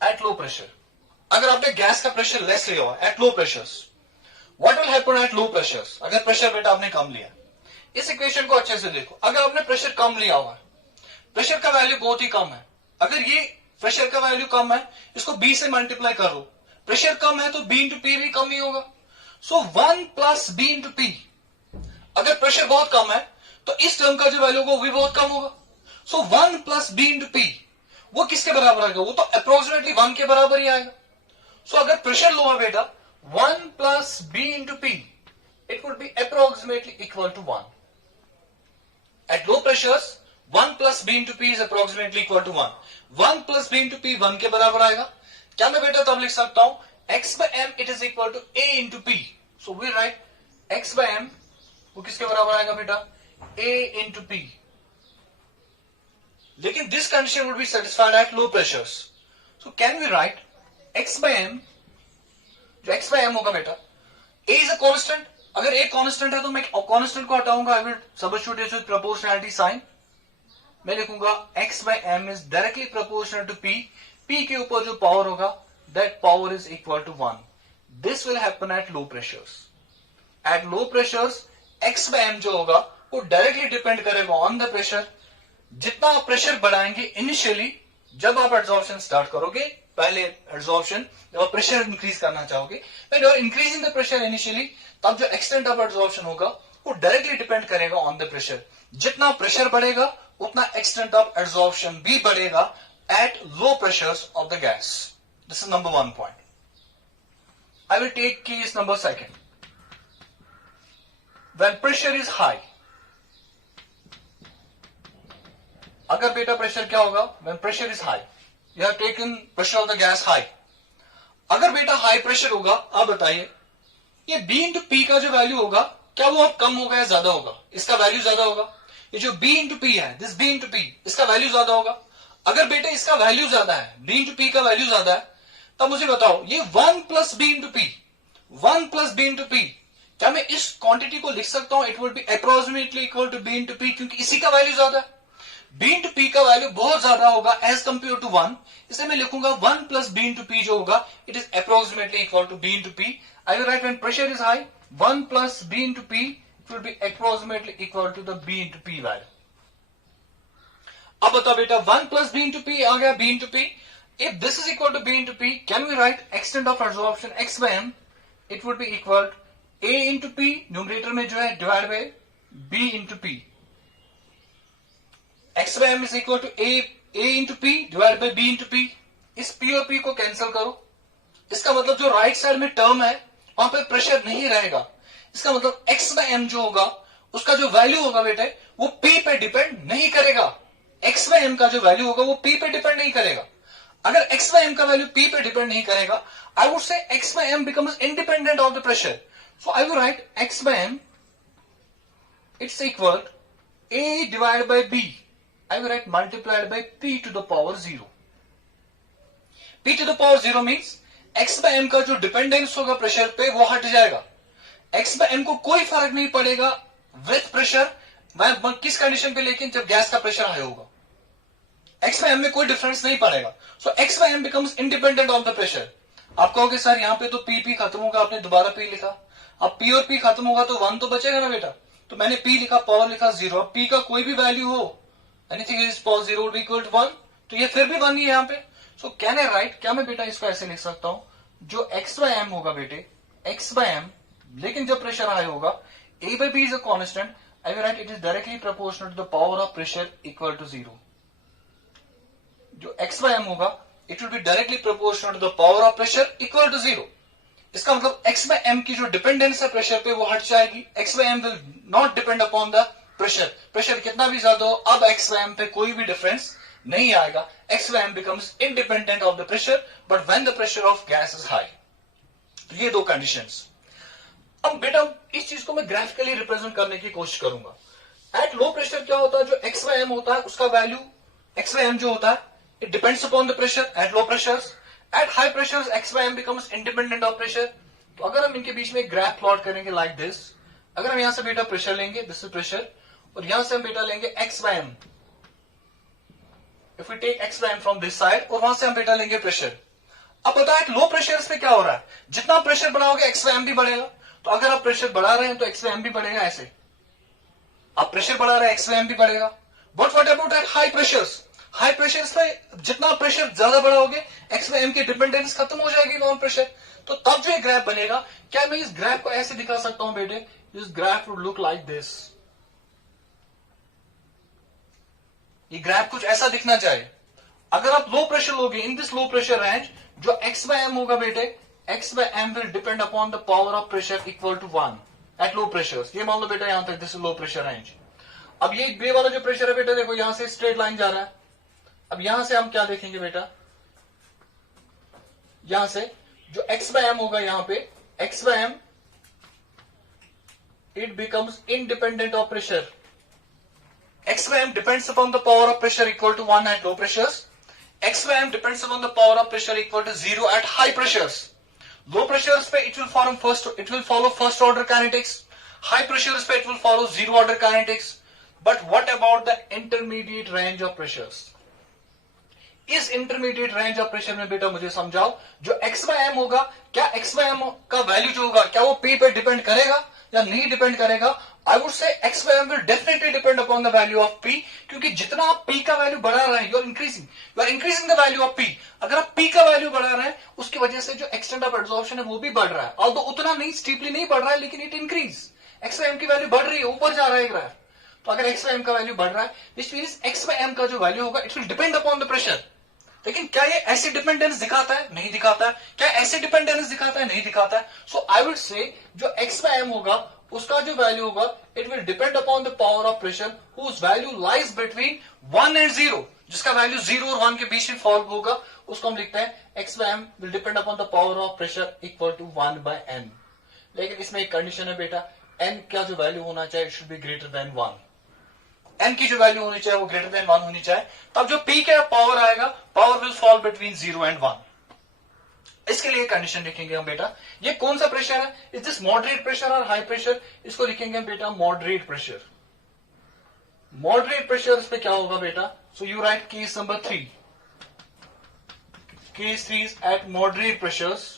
At low pressure. अगर आपने गैस का प्रेशर लेस लिया हुआ at low pressures, what will happen at low pressures? अगर प्रेशर बेटा आपने कम लिया, इस इक्वेशन को अच्छे से देखो. अगर आपने प्रेशर कम लिया हुआ है, प्रेशर का वैल्यू बहुत ही कम है, अगर ये प्रेशर का वैल्यू कम है, इसको B से मल्टीप्लाई करो, प्रेशर कम है तो B इंटू पी भी कम ही होगा. सो 1 प्लस B इंटू पी. अगर प्रेशर बहुत कम है तो इस टर्म का जो वैल्यू होगा वो भी बहुत कम होगा. सो 1 प्लस B इंटू पी वो किसके बराबर आएगा? वो तो अप्रोक्सीमेटली 1 के बराबर ही आएगा. सो अगर प्रेशर लो है बेटा 1 plus B into p, it would be approximately equal to 1. At low pressures 1 plus B into p is approximately equal to 1. 1 plus B into p 1 के बराबर आएगा. क्या मैं बेटा तब लिख सकता हूं x by m it is equal to a into P. So we write x by m वो किसके बराबर आएगा बेटा? a into P. लेकिन this condition would be satisfied at low pressures. So can we write x by m, जो x by m होगा बेटा, a is a constant. अगर a कांस्टेंट है तो मैं कांस्टेंट को हटाऊंगा, I will substitute it with proportionality sign. मैं लिखूंगा x by m is directly proportional to p. P के ऊपर जो पावर होगा that power is equal to 1. This will happen at low pressures. At low pressures x by m जो होगा वो directly depend करेगा ऑन द प्रेशर. जितना आप प्रेशर बढ़ाएंगे इनिशियली, जब आप एडसॉर्प्शन स्टार्ट करोगे, पहले एडसॉर्प्शन जब आप प्रेशर इंक्रीज करना चाहोगे, when you are increasing the pressure initially, तब जो एक्सटेंट ऑफ एडसॉर्प्शन होगा वो डायरेक्टली डिपेंड करेगा ऑन द प्रेशर. जितना प्रेशर बढ़ेगा उतना एक्सटेंट ऑफ एडसॉर्प्शन भी बढ़ेगा at low pressures of the gas. This is number 1 point. I will take case number 2. When pressure is high. अगर बेटा प्रेशर क्या होगा? When pressure is high. You have taken pressure of the gas high. अगर बेटा high pressure होगा, आप बताइए ये B इंटू पी का जो वैल्यू होगा क्या वो अब कम होगा या ज्यादा होगा? इसका वैल्यू ज्यादा होगा. ये जो B इंटू पी है, दिस B इंटू पी, इसका वैल्यू ज्यादा होगा. अगर बेटा इसका वैल्यू ज्यादा है, B इंटू पी का वैल्यू ज्यादा है, तब मुझे बताओ ये 1 plus B into p, 1 plus B into p, क्या मैं इस क्वांटिटी को लिख सकता हूं? It would be approximately equal to B into p, क्योंकि इसी का वैल्यू ज्यादा है. B इंटू पी का वैल्यू बहुत ज्यादा होगा एज कंपेयर टू 1, इसलिए मैं लिखूंगा 1 प्लस B इंटू पी जो होगा it is approximately equal to B into p. I will write when pressure is high 1 plus B into p it will be approximately equal to the B into p value. अब बताओ बेटा 1 plus B into P आ गया B into P. If this is equal to B into P, can we write extent of adsorption x by m? It would be equal to A into P, numerator में जो है divide by B into P. x by m is equal to A into P divide bye B into P. इस P और P को cancel करो. इसका मतलब जो राइट साइड में टर्म है वहां पे प्रेशर नहीं रहेगा. इसका मतलब x by m जो होगा उसका जो वैल्यू होगा बेटे वो P पे डिपेंड नहीं करेगा. x by m का जो वैल्यू होगा वो P पे डिपेंड नहीं करेगा. अगर x by m का वैल्यू P पे डिपेंड नहीं करेगा, I would say x by m becomes independent of the pressure. So I will write x by m, it's equal to A divided by B. I will write multiplied by P to the power 0. P to the power 0 means x by m का जो dependence होगा pressure पे वो हट जाएगा. x by m को कोई फर्क नहीं पड़ेगा विथ प्रेशर, किस कंडीशन पे, लेकिन जब गैस का प्रेशर हाई होगा. x by m में कोई डिफरेंस नहीं पड़ेगा. सो x by m becomes independent of the pressure. आप कहोगे सर यहाँ पे तो P खत्म होगा, आपने दोबारा P लिखा. अब P और P खत्म होगा तो 1 तो बचेगा ना बेटा. तो मैंने P लिखा, पावर लिखा 0. अब P का कोई भी वैल्यू हो, anything is power 0 would be equal to 1, तो ये फिर भी 1 ही है यहाँ पे. सो कैन आई राइट, क्या मैं बेटा इसको ऐसे लिख सकता हूं, जो x by m होगा बेटे, x by m, लेकिन जब प्रेशर हाई होगा, a by b is a constant, I will write it is directly proportional to the power of pressure equal to 0. जो x by m होगा it will be directly proportional to the power of pressure equal to 0. इसका मतलब x by m की जो dependence है pressure पे वो हट जाएगी. x by m will not depend upon the pressure. Pressure कितना भी ज्यादा हो, अब x by m पे कोई भी डिफरेंस नहीं आएगा. x by m becomes independent of the pressure, but when the pressure of gas is high. तो ये दो कंडीशंस. अब बेटा इस चीज को मैं ग्राफिकली रिप्रेजेंट करने की कोशिश करूंगा. एट लो प्रेशर क्या होता है, जो x by m होता है उसका वैल्यू x by m जो होता है it depends upon the pressure at low pressures. At high pressures x by m becomes independent of pressure. तो अगर हम इनके बीच में ग्राफ प्लॉट करेंगे लाइक दिस, अगर हम यहां से बेटा प्रेशर लेंगे, दिस इज प्रेशर, और यहां से हम बेटा लेंगे x by m. If we take x by m from this side, और वहां से हम बेटा लेंगे प्रेशर. अब बताएं लो प्रेशर पे क्या हो रहा है, जितना प्रेशर बढ़ाओगे x by m भी बढ़ेगा. तो अगर आप प्रेशर बढ़ा रहे हैं तो x by m भी बढ़ेगा. ऐसे आप प्रेशर बढ़ा रहे हैं x by m भी बढ़ेगा. But what about at high pressures, high pressures पे जितना प्रेशर ज्यादा बढ़ाओगे x by m की डिपेंडेंस खत्म हो जाएगी नॉन प्रेशर. तो तब जो ग्राफ बनेगा, क्या मैं इस ग्राफ को ऐसे दिखा सकता हूं बेटे, this graph would look like this. ये ग्राफ कुछ ऐसा दिखना चाहिए. अगर आप लो प्रेशर लोगे in this low pressure range, जो x by m होगा बेटे, x by m will depend upon the power of pressure equal to 1 at low pressure. ये मान लो बेटा यहां तक, this is low pressure range. अब ये ग्रे वाला जो प्रेशर है बेटा, देखो यहां से स्ट्रेट लाइन जा रहा है. अब यहां से हम क्या देखेंगे बेटा, यहां से जो x by m होगा यहां पे, x by m it becomes independent of pressure. x by m depends upon the power of pressure equal to 1 at low pressures. x by m depends upon the power of pressure equal to 0 at high pressures. Low pressures पे it will follow first order kinetics. High pressures पे it will follow zero order kinetics. But what about the intermediate range of pressures? इस intermediate range of pressure में बेटा मुझे समझाओ, जो x by m होगा, क्या x by m का वैल्यू जो होगा क्या वो p पे डिपेंड करेगा या नहीं डिपेंड करेगा? I would say x by m will definitely depend upon the value of p, क्योंकि जितना आप p का वैल्यू बढ़ा रहे हैं, you are increasing the value of p. अगर आप p का वैल्यू बढ़ा रहे हैं, उसकी वजह से जो एक्सटेंट ऑफ एब्जॉर्प्शन है वो भी बढ़ रहा है. ऑल्दो उतना नहीं, स्टीपली नहीं बढ़ रहा है, लेकिन it increase. x by m की वैल्यू बढ़ रही है, ऊपर जा रहा है ग्राफ. तो अगर x by m का वैल्यू बढ़ रहा है, which means x by m का जो वैल्यू होगा it will depend upon the pressure. लेकिन क्या ये ऐसे डिपेंडेंस दिखाता है? नहीं दिखाता है. क्या ऐसे डिपेंडेंस दिखाता है? नहीं दिखाता है. सो आई वुड से जो x by m होगा उसका जो वैल्यू होगा it will depend upon the power of pressure whose value lies between 1 and 0. जिसका वैल्यू 0 और 1 के बीच में फॉल होगा उसको हम लिखते हैं x by m will depend upon the power of pressure equal to 1 by n. लेकिन इसमें एक कंडीशन है बेटा, n का जो वैल्यू होना चाहिए it should be greater than 1. n की जो वैल्यू होनी चाहिए वो ग्रेटर देन 1 होनी चाहिए. तब जो p का पावर आएगा, power will fall between 0 and 1. इसके लिए कंडीशन लिखेंगे हम बेटा. ये कौन सा प्रेशर है? इज दिस मॉडरेट प्रेशर और हाई प्रेशर? इसको लिखेंगे हम बेटा मॉडरेट प्रेशर. मॉडरेट प्रेशर इस पे क्या होगा बेटा? सो you right case number 3. Case 3 is eight moderate pressures.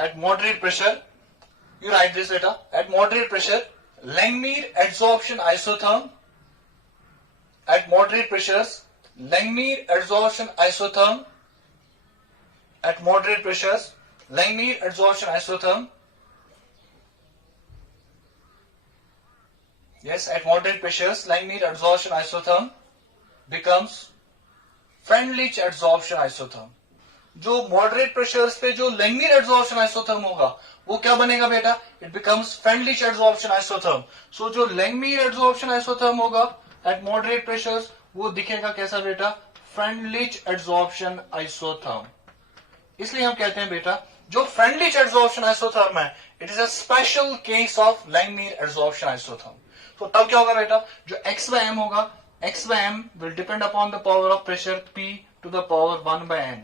Eight moderate pressure you write this beta, at moderate pressure Langmuir adsorption isotherm. At moderate pressures Langmuir adsorption isotherm. At moderate pressures Langmuir adsorption isotherm. Yes, at moderate pressures Langmuir adsorption isotherm becomes Freundlich adsorption isotherm. जो moderate pressures पे जो Langmuir adsorption isotherm होगा वो क्या बनेगा बेटा? It becomes Freundlich adsorption isotherm. So जो Langmuir adsorption isotherm होगा एट मॉडरेट प्रेशर्स वो दिखेगा कैसा बेटा? Freundlich adsorption isotherm. इसलिए हम कहते हैं बेटा जो फ्रेंडलिच एड्सॉर्प्शन आइसोथर्म है it is a special case of Langmuir adsorption isotherm. तो तब क्या होगा बेटा? जो x by m होगा x by m will depend upon the power of pressure p to the power 1 by n.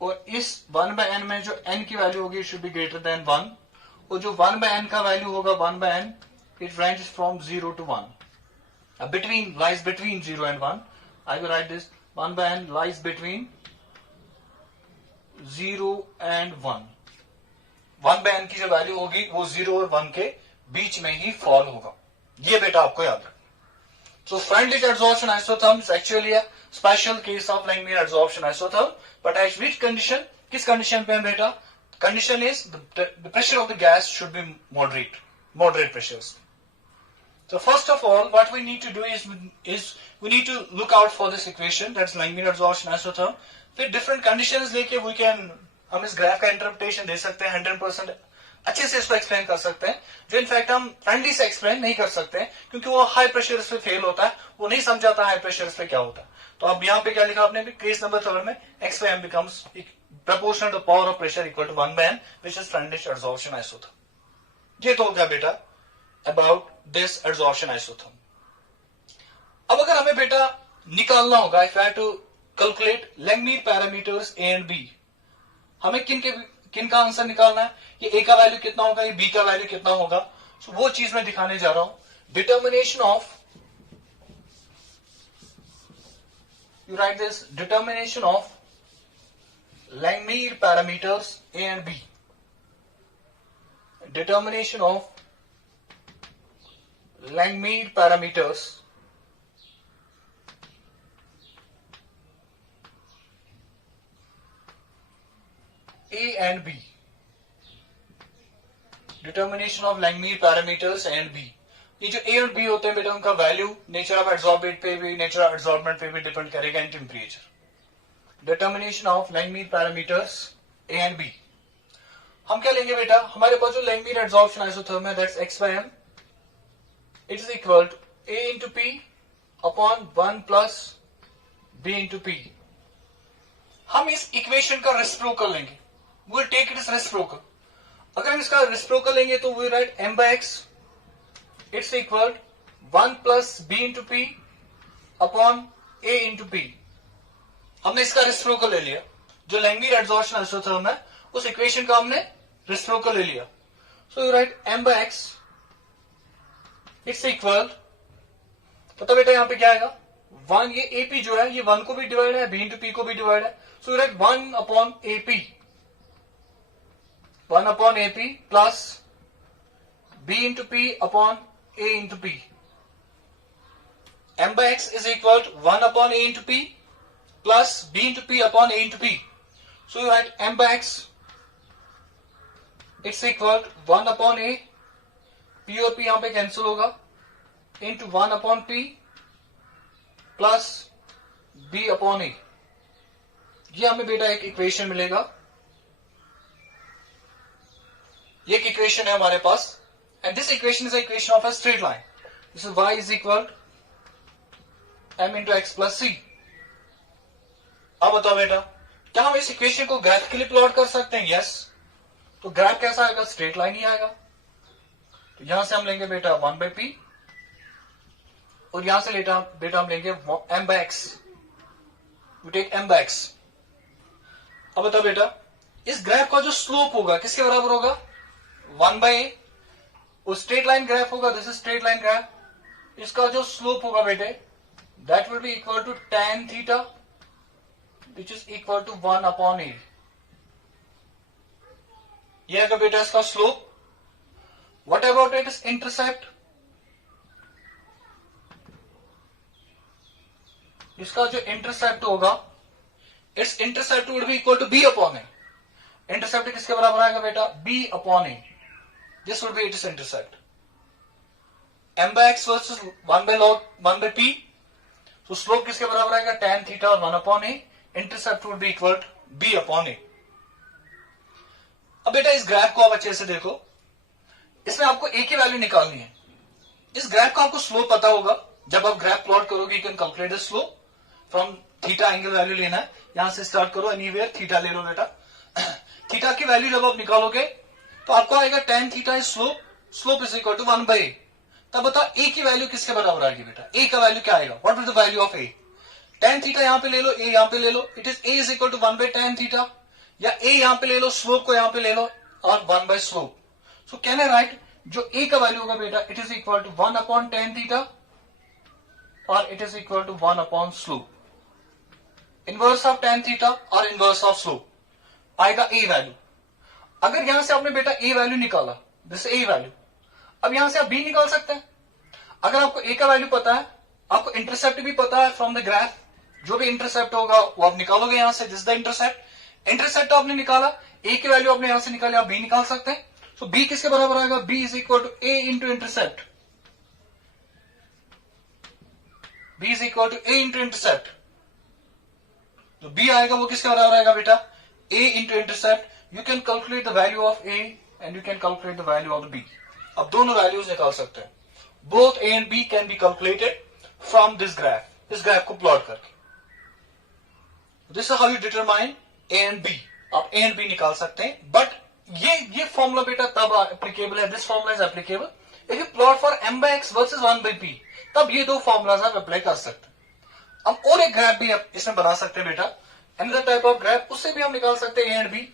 और इस 1 by n में जो n की वैल्यू होगी should be greater than 1, और जो 1 by n का वैल्यू होगा 1 by n, it ranges from 0 to 1. Lies between 0 and 1. I will write this: 1 by n lies between 0 and 1. 1 by n की जो वैल्यू होगी वो 0 और 1 के बीच में ही फॉल होगा. ये बेटा आपको याद रखना. So Freundlich adsorption isotherm is actually a special case of Langmuir adsorption isotherm, but at which condition? किस condition पे है बेटा? Condition is the pressure of the gas should be moderate pressures. So first of all, what we need to do is we need to look out for this equation, that's Langmuir adsorption isotherm. फिर different conditions लेके हम इस graph का interpretation दे सकते हैं, 100% अच्छे से इसको एक्सप्लेन कर सकते हैं, जो इनफैक्ट हम फ्रेंडली से एक्सप्लेन नहीं कर सकते हैं, क्योंकि वो हाई प्रेशर पे फेल होता है, वो नहीं समझाता हाई प्रेशर पे क्या होता है. तो अब यहाँ पे क्या लिखा आपने भी, केस नंबर 3 में x by m becomes proportional to power of pressure equal to 1 by n, which is Freundlich adsorption isotherm. ये तो हो गया बेटा about this adsorption isotherm. अब अगर हमें बेटा निकालना होगा, if I have to calculate Langmuir parameters a and b, हमें किन का आंसर निकालना है, ये a का वैल्यू कितना होगा, ये b का वैल्यू कितना होगा. सो वो चीज मैं दिखाने जा रहा हूं. Determination of, you right this, determination of Langmuir parameters a and b. Determination of Langmuir parameters A and B. Determination of Langmuir parameters A and B. ये जो A और B होते हैं बेटा, उनका वैल्यू नेचर ऑफ एडसॉर्बेट पे भी, nature of एडसॉर्बमेंट पे भी डिपेंड करेगा, and temperature. Determination of Langmuir parameters A and B. हम क्या लेंगे बेटा, हमारे पास जो Langmuir adsorption isotherm है, that's x by m, it is equal to A into P upon 1 plus B into P. हम इस इक्वेशन का रेसिप्रोकल लेंगे, we'll take it as reciprocal. अगर हम इसका रेसिप्रोकल लेंगे तो we write m by x, it's equal 1 plus b into p upon a into p. हमने इसका रेसिप्रोकल ले लिया. जो Langmuir adsorption isotherm है, उस इक्वेशन का हमने रेसिप्रोकल ले लिया. So you write m by x, it's equal, पता बेटा यहाँ पे क्या आएगा, 1, ये ap जो है ये 1 को भी डिवाइड है, b into p को भी डिवाइड है. So you write 1 upon ap, 1 upon AP plus B into P upon A into P. M by X is equal to 1 upon A into P plus B into P upon A into P. So you write M by X, it's equal to 1 upon A, P और P यहाँ पे cancel होगा, into 1 upon P plus B upon A. ये हमें बेटा एक equation मिलेगा. ये एक इक्वेशन है हमारे पास, and this equation is equation of a straight line. This is y is equal m into x plus c. अब बताओ बेटा, क्या हम इस इक्वेशन को ग्राफिकली प्लॉट कर सकते हैं? यस. तो ग्राफ कैसा आएगा? स्ट्रेट लाइन ही आएगा. तो यहां से हम लेंगे बेटा 1 by p, और यहां से बेटा हम लेंगे m by x. We take m by x. अब बताओ बेटा, इस ग्राफ का जो स्लोप होगा किसके बराबर होगा? 1 by a. वो स्ट्रेट लाइन ग्राफ होगा, this is straight line graph. इसका जो स्लोप होगा बेटे, that will be equal to tan theta, which is equal to 1 upon a. यह है बेटा इसका slope. What about it is intercept? इसका जो इंटरसेप्ट होगा, its intercept would be equal to b upon a. Intercept किसके बराबर आएगा बेटा? b upon a. This would be its intercept. M by x versus 1 by p. So slope किसके बराबर आएगा? tan theta और 1 upon a. Intercept would be equal to b upon a. अब बेटा इस ग्राफ को आप अच्छे से देखो, इसमें आपको a की वैल्यू निकालनी है. इस ग्राफ का आपको स्लोप पता होगा. जब आप ग्राफ प्लॉट करोगे, you can calculate the slope from theta. Angle value लेना है, यहां से स्टार्ट करो, एनीवेयर थीटा ले लो बेटा. थीटा की वैल्यू जब आप निकालोगे तो आपको आएगा tan theta is slope. Slope is equal to 1 by a. तब बता ए की वैल्यू किसके बराबर आएगी बेटा, ए का वैल्यू क्या आएगा, what is the value of a, tan theta यहां पे ले लो, ए यहां पे ले लो, it is a is equal to 1 by tan theta, या ए यहां पे ले लो, स्लोप को यहां पे ले लो और 1 by slope. So can I write जो ए का वैल्यू होगा बेटा it is equal to 1 upon tan theta और it is equal to 1 upon slope. Inverse of tan theta और इनवर्स ऑफ स्लोप आएगा ए वैल्यू. अगर यहां से आपने बेटा ए वैल्यू निकाला, दिस ए वैल्यू, अब यहां से आप बी निकाल सकते हैं. अगर आपको ए का वैल्यू पता है, आपको इंटरसेप्ट भी पता है फ्रॉम द ग्राफ, जो भी इंटरसेप्ट होगा वो आप निकालोगे यहां से, दिस द इंटरसेप्ट. इंटरसेप्ट आपने निकाला, ए की वैल्यू आपने यहां से निकाली, आप बी निकाल सकते हैं. सो बी किसके बराबर आएगा, b is equal to a into intercept, b is equal to a into intercept. जो बी आएगा वो किसके बराबर आएगा बेटा, a into intercept. You can calculate the value of a and you can calculate the value of b. अब दोनों values निकाल सकते हैं. Both a and b can be calculated from this graph, इस ग्राफ को प्लॉट करके. This is how you determine A and b. आप a and B निकाल सकते हैं, बट ये फॉर्मूला बेटा तब एप्लीकेबल है, this formula is applicable if you plot for m by x versus 1 by p. तब ये दो फॉर्मूलाज आप अप्लाई कर सकते हैं. हम और एक ग्राफ भी इसमें बना सकते हैं बेटा, अनदर टाइप ऑफ ग्राफ, उससे भी हम निकाल सकते हैं a and b.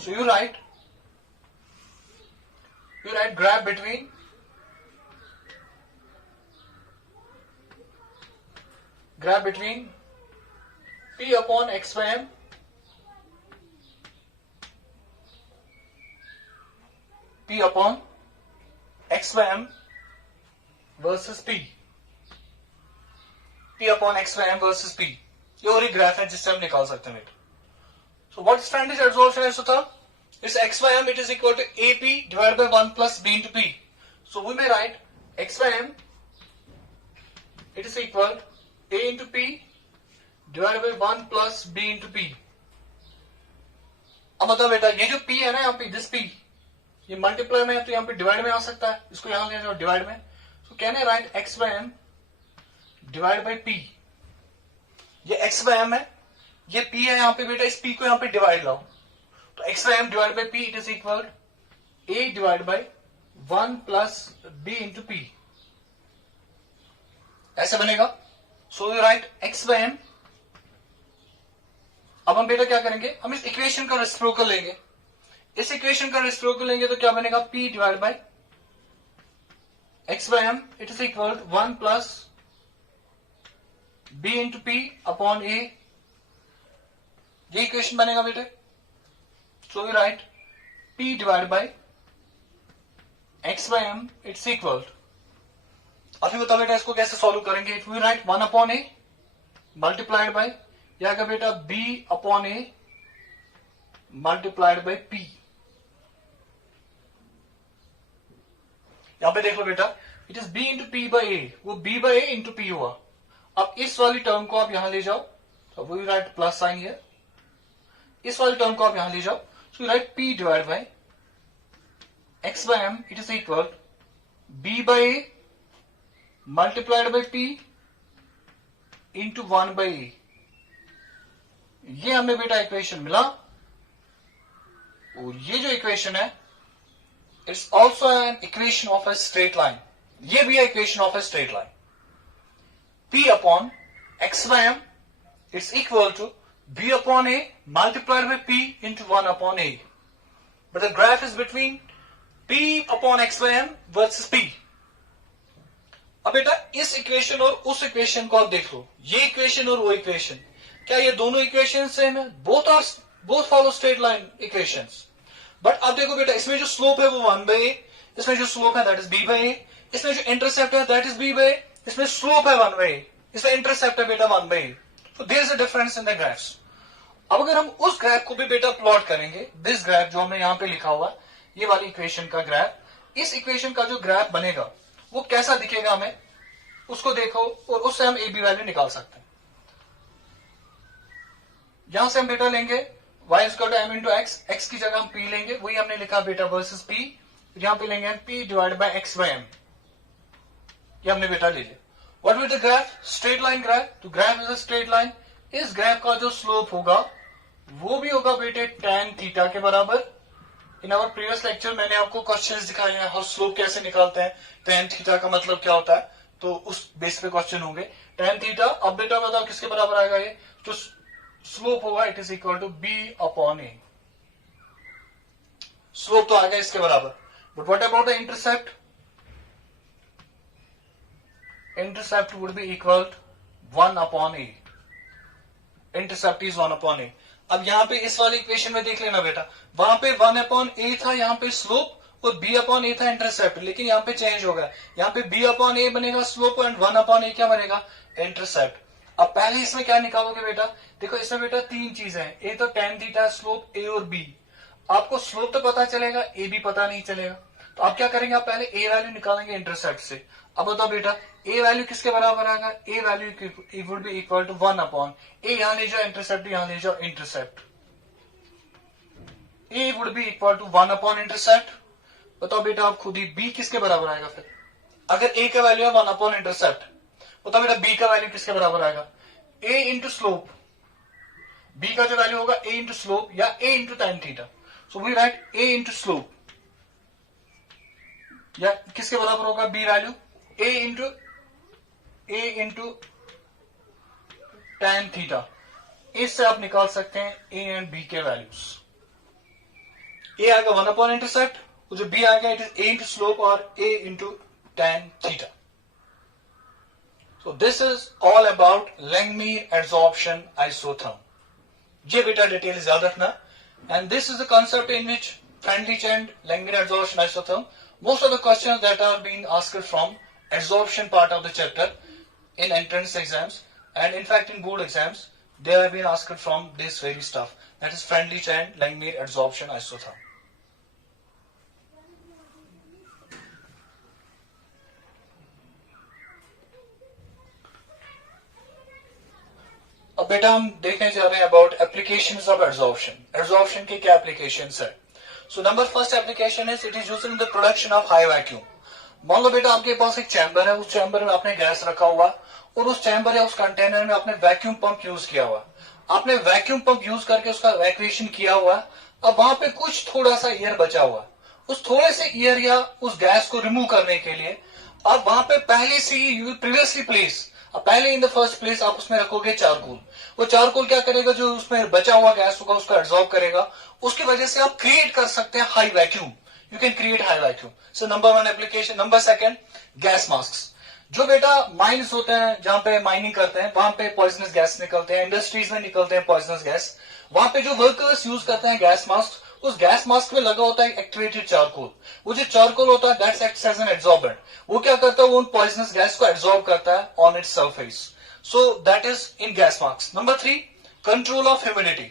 So you write graph between p upon x by m p upon x by m versus p upon x by m versus p. ये और एक ग्राफ है जिससे हम निकाल सकते हैं. So what is Frandish adsorption isotherm? It's x by m, it is equal to ap divided by 1 plus b into p. So we may write x by m, it is equal a into p divided by 1 plus b into p. अब बताओ बेटा ये जो p है ना यहाँ पे, this p, ये मल्टीप्लाई में है तो यहाँ पे डिवाइड में आ सकता है, इसको यहाँ ले जाओ डिवाइड में. So can I write x by m divided by p? ये x by m है, ये p है यहाँ पे बेटा, इस p को यहाँ पे डिवाइड लाओ तो x by m divide by p it is equal a divide by 1 plus b into p. ऐसे बनेगा. सो you right x by m. अब हम बेटा क्या करेंगे, हम इस इक्वेशन का रेसिप्रोकल लेंगे. इस इक्वेशन का रेसिप्रोकल लेंगे तो क्या बनेगा, p divide by x by m it is equal 1 plus b into p upon a. ये इक्वेशन बनेगा बेटे. So you write p divide by x by m it's equal. अब फिर बताओ बेटा इसको कैसे सॉल्व करेंगे. If we write 1 upon a multiplied by, या क्या बेटा b upon a multiplied by p. यहां पे देख लो बेटा, it is b into p by ए, वो b by a into p हुआ. अब इस वाली टर्म को आप यहां ले जाओ, तो वी राइट प्लस साइन है, इस वाले टर्म को आप यहां ले जाओ. So you write p divide by x by m it is equal b by a multiplied by p into 1 by a. ये हमें बेटा इक्वेशन मिला. और ये जो इक्वेशन है it's also an equation of a straight line. ये भी है equation of a straight line. p अपॉन x by m it's equal to b upon a multiplied by p into 1 upon a. But the graph is between p upon x by m versus p. अब बेटा इस equation और उस equation को आप देख लो, ये इक्वेशन और वो इक्वेशन, क्या ये दोनों इक्वेशन सेम है? Both follow straight line equations. But अब देखो बेटा इसमें जो स्लोप है वो 1 by a, इसमें जो स्लोप है that is b by a, इसमें जो इंटरसेप्ट है that is b by a, इसमें स्लोप है 1 by a, इसमें इंटरसेप्ट है बेटा 1 by a. So there is a difference in the graphs. अब अगर हम उस ग्राफ को भी बेटा प्लॉट करेंगे, दिस ग्राफ जो हमने यहां पे लिखा हुआ, ये वाली इक्वेशन का ग्राफ, इस इक्वेशन का जो ग्राफ बनेगा वो कैसा दिखेगा हमें, उसको देखो और उससे हम ए बी वैल्यू निकाल सकते हैं. यहां से हम बेटा लेंगे y is equal to m into x, x की जगह हम p लेंगे, वही हमने लिखा बेटा वर्सेस p. यहां पे लेंगे हम p divide by x by m. ये हमने बेटा ले लिया. What will the graph, straight line graph. तो graph is a straight line. इस ग्राफ का जो स्लोप होगा वो भी होगा बेटे tan थीटा के बराबर, इन आवर प्रीवियस लेक्चर मैंने आपको क्वेश्चंस दिखाए हैं, हाउ स्लोप कैसे निकालते हैं, tan थीटा का मतलब क्या होता है, तो उस बेस पे क्वेश्चन होंगे। tan थीटा, अब बेटा बताओ किसके बराबर आएगा, ये जो स्लोप होगा it is equal to b upon a। Slope तो आ गया इसके बराबर, but what about the intercept? Intercept would be equal 1 upon a। Intercept is 1 upon a। अब यहाँ पे इस वाली इक्वेशन में देख लेना बेटा, वहां पे 1 अपॉन a था, यहाँ पे स्लोप, और b अपॉन a था इंटरसेप्ट, लेकिन यहाँ पे चेंज हो गया, यहाँ पे b अपॉन a बनेगा स्लोप एंड 1 अपॉन a क्या बनेगा, इंटरसेप्ट। अब पहले इसमें क्या निकालोगे बेटा, देखो इसमें बेटा तीन चीजें हैं, एक तो tan थीटा, स्लोप a और b। आपको स्लोप तो पता चलेगा, a भी पता नहीं चलेगा, तो आप क्या करेंगे, आप पहले a वैल्यू निकालेंगे इंटरसेप्ट से। अब बताओ बेटा a वैल्यू किसके बराबर आएगा, a value would be equal to 1 upon a, यहां ले जाओ इंटरसेप्ट, यहां ले जाओ intercept, a would be equal to 1 upon intercept. बताओ बेटा आप खुद ही b किसके बराबर आएगा, फिर अगर a का वैल्यू है 1 अपॉन इंटरसेप्ट, बताओ बेटा b का वैल्यू किसके बराबर आएगा, a इंटू स्लोप, b का जो वैल्यू होगा a इंटू स्लोप या a into tan theta, so we write a into slope, या किसके बराबर होगा b value, a into tan theta. इससे आप निकाल सकते हैं a एंड b के वैल्यूज। a आएगा 1 अपॉन इंटरसेप्ट, जो b आएगा it is a into slope और a into tan theta. So this is all about Langmuir adsorption isotherm. ये बेटा डिटेल याद रखना, and this is the concept in which Friendlich and Langmuir adsorption isotherm, most of the questions that are being asked from adsorption part of the chapter in entrance exams and in fact in board exams, they have been asked from this very stuff, that is Friendlich and Langmuir adsorption isotherm. अब बेटा हम देखने जा रहे हैं about applications of adsorption. Adsorption के क्या applications है? So number first application is it is used in the production of high vacuum. मान लो बेटा आपके पास एक चैम्बर है, उस चैम्बर में आपने गैस रखा हुआ और उस चैम्बर या उस कंटेनर में आपने वैक्यूम पंप यूज किया हुआ, आपने वैक्यूम पंप यूज करके उसका वैक्यूएशन किया हुआ, अब वहां पे कुछ थोड़ा सा एयर बचा हुआ, उस थोड़े से एयर या उस गैस को रिमूव करने के लिए अब वहां पे पहले से ही प्रीवियसली प्लेस, पहले इन द फर्स्ट प्लेस आप उसमें रखोगे चारकोल। वो चारकोल क्या करेगा, जो उसमें बचा हुआ गैस होगा उसको एब्जॉर्ब करेगा, उसकी वजह से आप क्रिएट कर सकते हैं high vacuum, you can create high vacuum. So number one application. Number second, gas mask. जो बेटा माइंस होते हैं जहां पे माइनिंग करते हैं वहां पे पॉइजनस गैस निकलते हैं, इंडस्ट्रीज में निकलते हैं पॉइजनस गैस, वहां पे जो वर्कर्स यूज करते हैं गैस मास्क, उस गैस मास्क में लगा होता है एक्टिवेटेड चारकोल। वो जो चारकोल होता है that's acts as an absorbent, वो क्या करता है, वो उन पॉइजनस गैस को एब्जॉर्ब करता है on its surface. So that is in gas mask. Number three, control of humidity.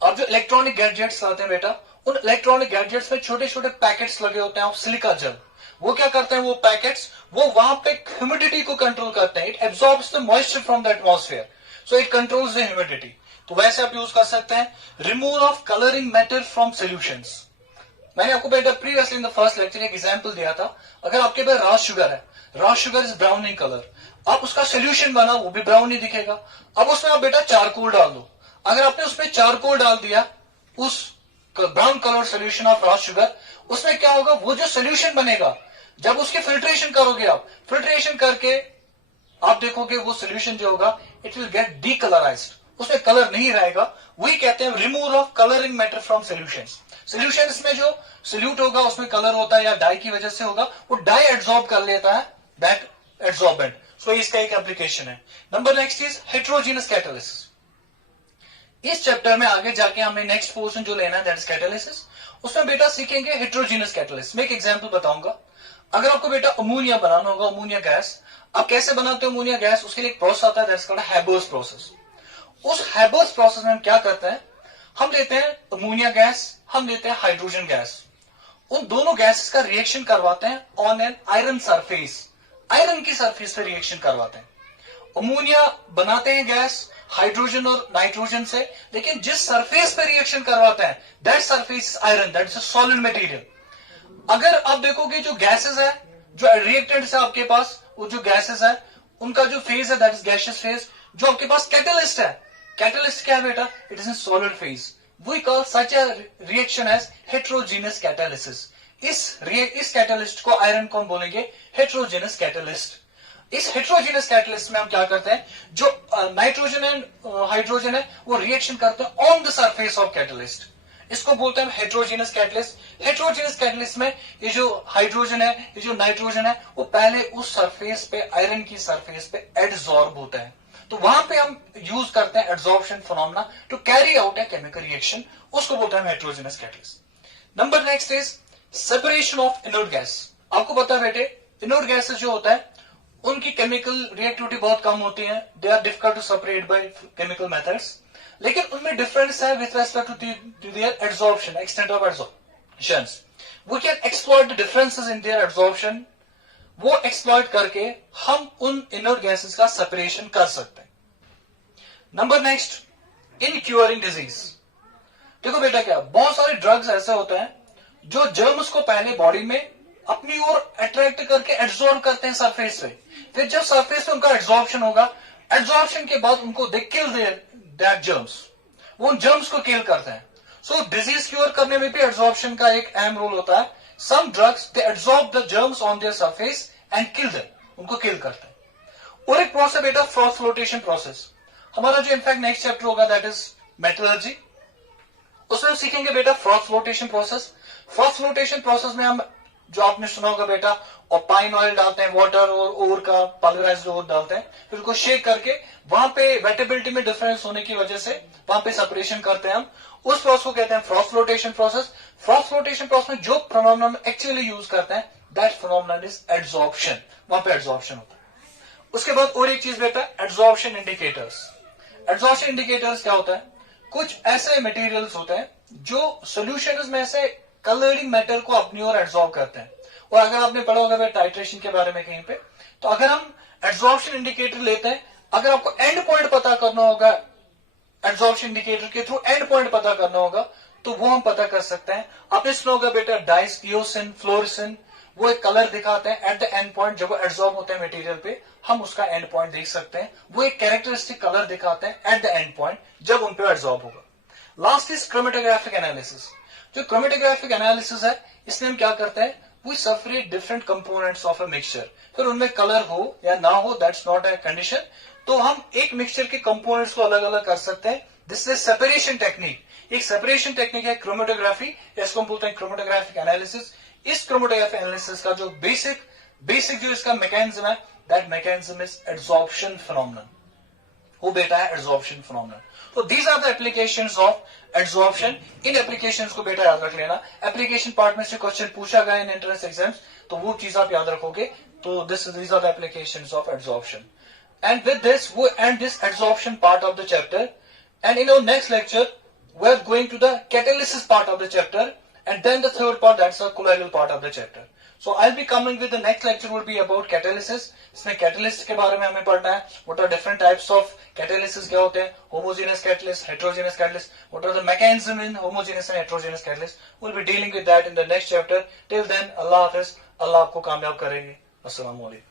अब जो इलेक्ट्रॉनिक गैजेट्स आते हैं बेटा, उन इलेक्ट्रॉनिक गैजेट्स में छोटे छोटे पैकेट्स लगे होते हैं ऑफ सिलिका जेल, वो क्या करते हैं, वो पैकेट्स वो वहां पे ह्यूमिडिटी को कंट्रोल करते हैं, it absorbs the moisture from the atmosphere, so it controls the humidity. तो वैसे आप यूज कर सकते हैं। Removal of colouring matter from solutions. मैंने आपको बेटा previously in the first lecture एक एग्जांपल दिया था, अगर आपके पास रॉ शुगर है, raw sugar is brown in colour, आप उसका सोल्यूशन बना वो भी ब्राउन ही दिखेगा। अब उसमें आप बेटा चारकोल डाल दो, अगर आपने उसमें चारकोल डाल दिया उस brown colour solution of raw sugar, उसमें क्या होगा, वो जो सोल्यूशन बनेगा जब उसकी फिल्ट्रेशन करोगे आप, फिल्ट्रेशन करके आप देखोगे वो सोल्यूशन जो होगा इट विल गेट डीकलराइज्ड, उसमें कलर नहीं रहेगा, वही कहते हैं removal of colouring matter from solutions. Solutions में जो सोल्यूट होगा उसमें कलर होता है या डाई की वजह से होगा, वो डाई एब्जॉर्ब कर लेता है दैट एब्जॉर्बेंट। सो इसका एक एप्लीकेशन है। Number next is heterogeneous catalysis. इस चैप्टर में आगे जाके हमें नेक्स्ट पोर्शन जो लेना है दैट इज कैटालिसिस, उसमें बेटा सीखेंगे हेटेरोजेनस कैटालिसिस। मैं एक एग्जांपल बताऊंगा। अगर आपको बेटा अमोनिया बनाना होगा, अमोनिया गैस, आप कैसे बनाते हो अमोनिया गैस, उसके लिए एक प्रोसेस आता है दैट्स कॉल्ड हैबर्स प्रोसेस। उस हैबर्स प्रोसेस में हम क्या करते हैं, हम लेते हैं अमोनिया गैस, हम लेते हैं हाइड्रोजन गैस, उन दोनों गैसेस का रिएक्शन करवाते हैं on an iron surface, iron की सरफेस पे रिएक्शन करवाते हैं। अमोनिया बनाते हैं गैस हाइड्रोजन और नाइट्रोजन से, लेकिन जिस सरफेस पे रिएक्शन करवाते हैं that surface iron, that is a solid material. अगर आप देखोगे जो गैसेस है, जो रिएक्टेंट्स है आपके पास, वो जो गैसेस है उनका जो फेज है दैट इज गैसियस फेज। जो आपके पास कैटलिस्ट है, कैटलिस्ट क्या है बेटा, it is in solid phase. we call such a reaction as heterogeneous catalysis. इस कैटलिस्ट को आयरन कौन बोलेंगे? Heterogeneous catalyst. इस हेटेरोजेनस कैटलिस्ट में हम क्या करते हैं, जो नाइट्रोजन एंड हाइड्रोजन है वो रिएक्शन करते हैं on the surface of catalyst. इसको बोलते हैं हेटेरोजेनस कैटलिस्ट. हेटेरोजेनस कैटलिस्ट में ये जो हाइड्रोजन है, ये जो नाइट्रोजन है, वो पहले उस सरफेस पे, आयरन की सरफेस पे एडसॉर्ब होता है. तो वहां पे हम यूज करते हैं adsorption phenomena to carry out a chemical reaction. उसको बोलते हैं heterogeneous catalyst. Number next is separation of inert gas. आपको पता है बेटे, इनर्ट गैसेस जो होता है उनकी केमिकल रिएक्टिविटी बहुत कम होती है. They are difficult to separate by chemical methods. लेकिन उनमें डिफरेंस है with respect to their adsorption, extent of adsorption. We can exploit the differences in their adsorption. वो एक्सप्लॉइट करके हम उन इनर्ट गैसेस का सेपरेशन कर सकते हैं. नंबर नेक्स्ट, इन क्यूरिंग डिजीज. देखो बेटा, क्या बहुत सारे ड्रग्स ऐसे होते हैं जो जर्म्स को पहले बॉडी में अपनी ओर अट्रैक्ट करके एब्जॉर्ब करते हैं सरफेस पे. फिर जब सरफेस पे उनका एब्जॉर्प्शन होगा, एब्जॉर्प्शन के बाद उनको दे किल दैट जर्म्स. वो उन जर्म्स को किल करते हैं. सो डिजीज क्योर करने में भी एब्जॉर्प्शन का एक अहम रोल होता है. Some drugs they absorb the germs on their surface and kill them. उनको किल करते हैं. और एक प्रोसेस बेटा फ्रॉस्ट फ्लोटेशन प्रोसेस. हमारा जो इनफैक्ट नेक्स्ट चैप्टर होगा दैट इज मेटलर्जी. उसमें हम सीखेंगे बेटा Frost flotation process. Frost flotation process में हम, जो आपने सुना होगा बेटा, और पाइन ऑयल डालते हैं, वाटर और ओर का पल्वराइज्ड ओर डालते हैं, फिर उसको शेक करके वहां पे वेटेबिलिटी में डिफरेंस होने की वजह से वहां पे सेपरेशन करते हैं हम. उस प्रोसेस को कहते हैं Frost flotation process. Frost flotation process में जो फिनोमेनन एक्चुअली यूज करते हैं दैट फिनोमेनन इज एडसॉर्प्शन. वहां पे एडसॉर्प्शन होता है. उसके बाद और एक चीज बेटा, एडसॉर्प्शन इंडिकेटर्स. एडसॉर्प्शन इंडिकेटर्स क्या होता है? कुछ ऐसे मटेरियल्स होते हैं जो सोल्यूशन में से कलरिंग मैटर को अपनी ओर एब्जॉर्ब करते हैं. और अगर आपने पढ़ा होगा टाइट्रेशन के बारे में कहीं पे, तो अगर हम एब्जॉर्प्शन इंडिकेटर लेते हैं, अगर आपको एंड पॉइंट पता करना होगा, एब्जॉर्प्शन इंडिकेटर के थ्रू एंड पॉइंट पता करना होगा, तो वो हम पता कर सकते हैं. आपने सुना होगा बेटा डाइस्थियोसिन, फ्लोरेसिन, वो एक कलर दिखाते हैं एट द एंड पॉइंट. जब वो एब्जॉर्ब होते हैं मटेरियल पे, हम उसका एंड पॉइंट देख सकते हैं. वो एक कैरेक्टरिस्टिक कलर दिखाते हैं एट द एंड पॉइंट जब उन पे एब्जॉर्ब होगा. Last is chromatographic analysis. जो क्रोमेटोग्राफिक एनालिसिस है, इसमें हम क्या करते हैं, we separate different components of a mixture. फिर उनमें कलर हो या ना हो, दैट्स नॉट अ कंडीशन. तो हम एक मिक्सचर के कंपोनेंट्स को अलग अलग कर सकते हैं. This is separation technique. एक सेपरेशन टेक्निक है क्रोमेटोग्राफी, इसको हम बोलते हैं क्रोमेटोग्राफिक एनालिसिस. इस क्रोमेटोग्राफिक एनालिसिस का जो बेसिक जो इसका मैकेनिज्म है, that mechanism is adsorption phenomenon. वो बेटा है एडसॉर्प्शन फिनोमेनन. तो these are the applications of adsorption. इन एप्लीकेशंस को बेटा याद रख लेना. एप्लीकेशन पार्ट में से क्वेश्चन पूछा गया इन एंट्रेंस एग्जाम्स, तो वो चीज आप याद रखोगे. तो these are the applications of adsorption. And with this, we end this adsorption part of the chapter. And in our next lecture, we are going to the catalysis part of the chapter, and then the third part, that's the colloidal part of the chapter. So I'll be coming with the next lecture will be about catalysis. इसमें catalyst के बारे में हमें पढ़ना है. What are different types of catalysis क्या होते हैं? Homogeneous catalyst, heterogeneous catalyst. What are the mechanism in homogeneous and heterogeneous catalyst? We'll be dealing with that in the next chapter. Till then, Allah Hafiz. Allah आपको कामयाब करेंगे. अस्सलाम वालेकुम.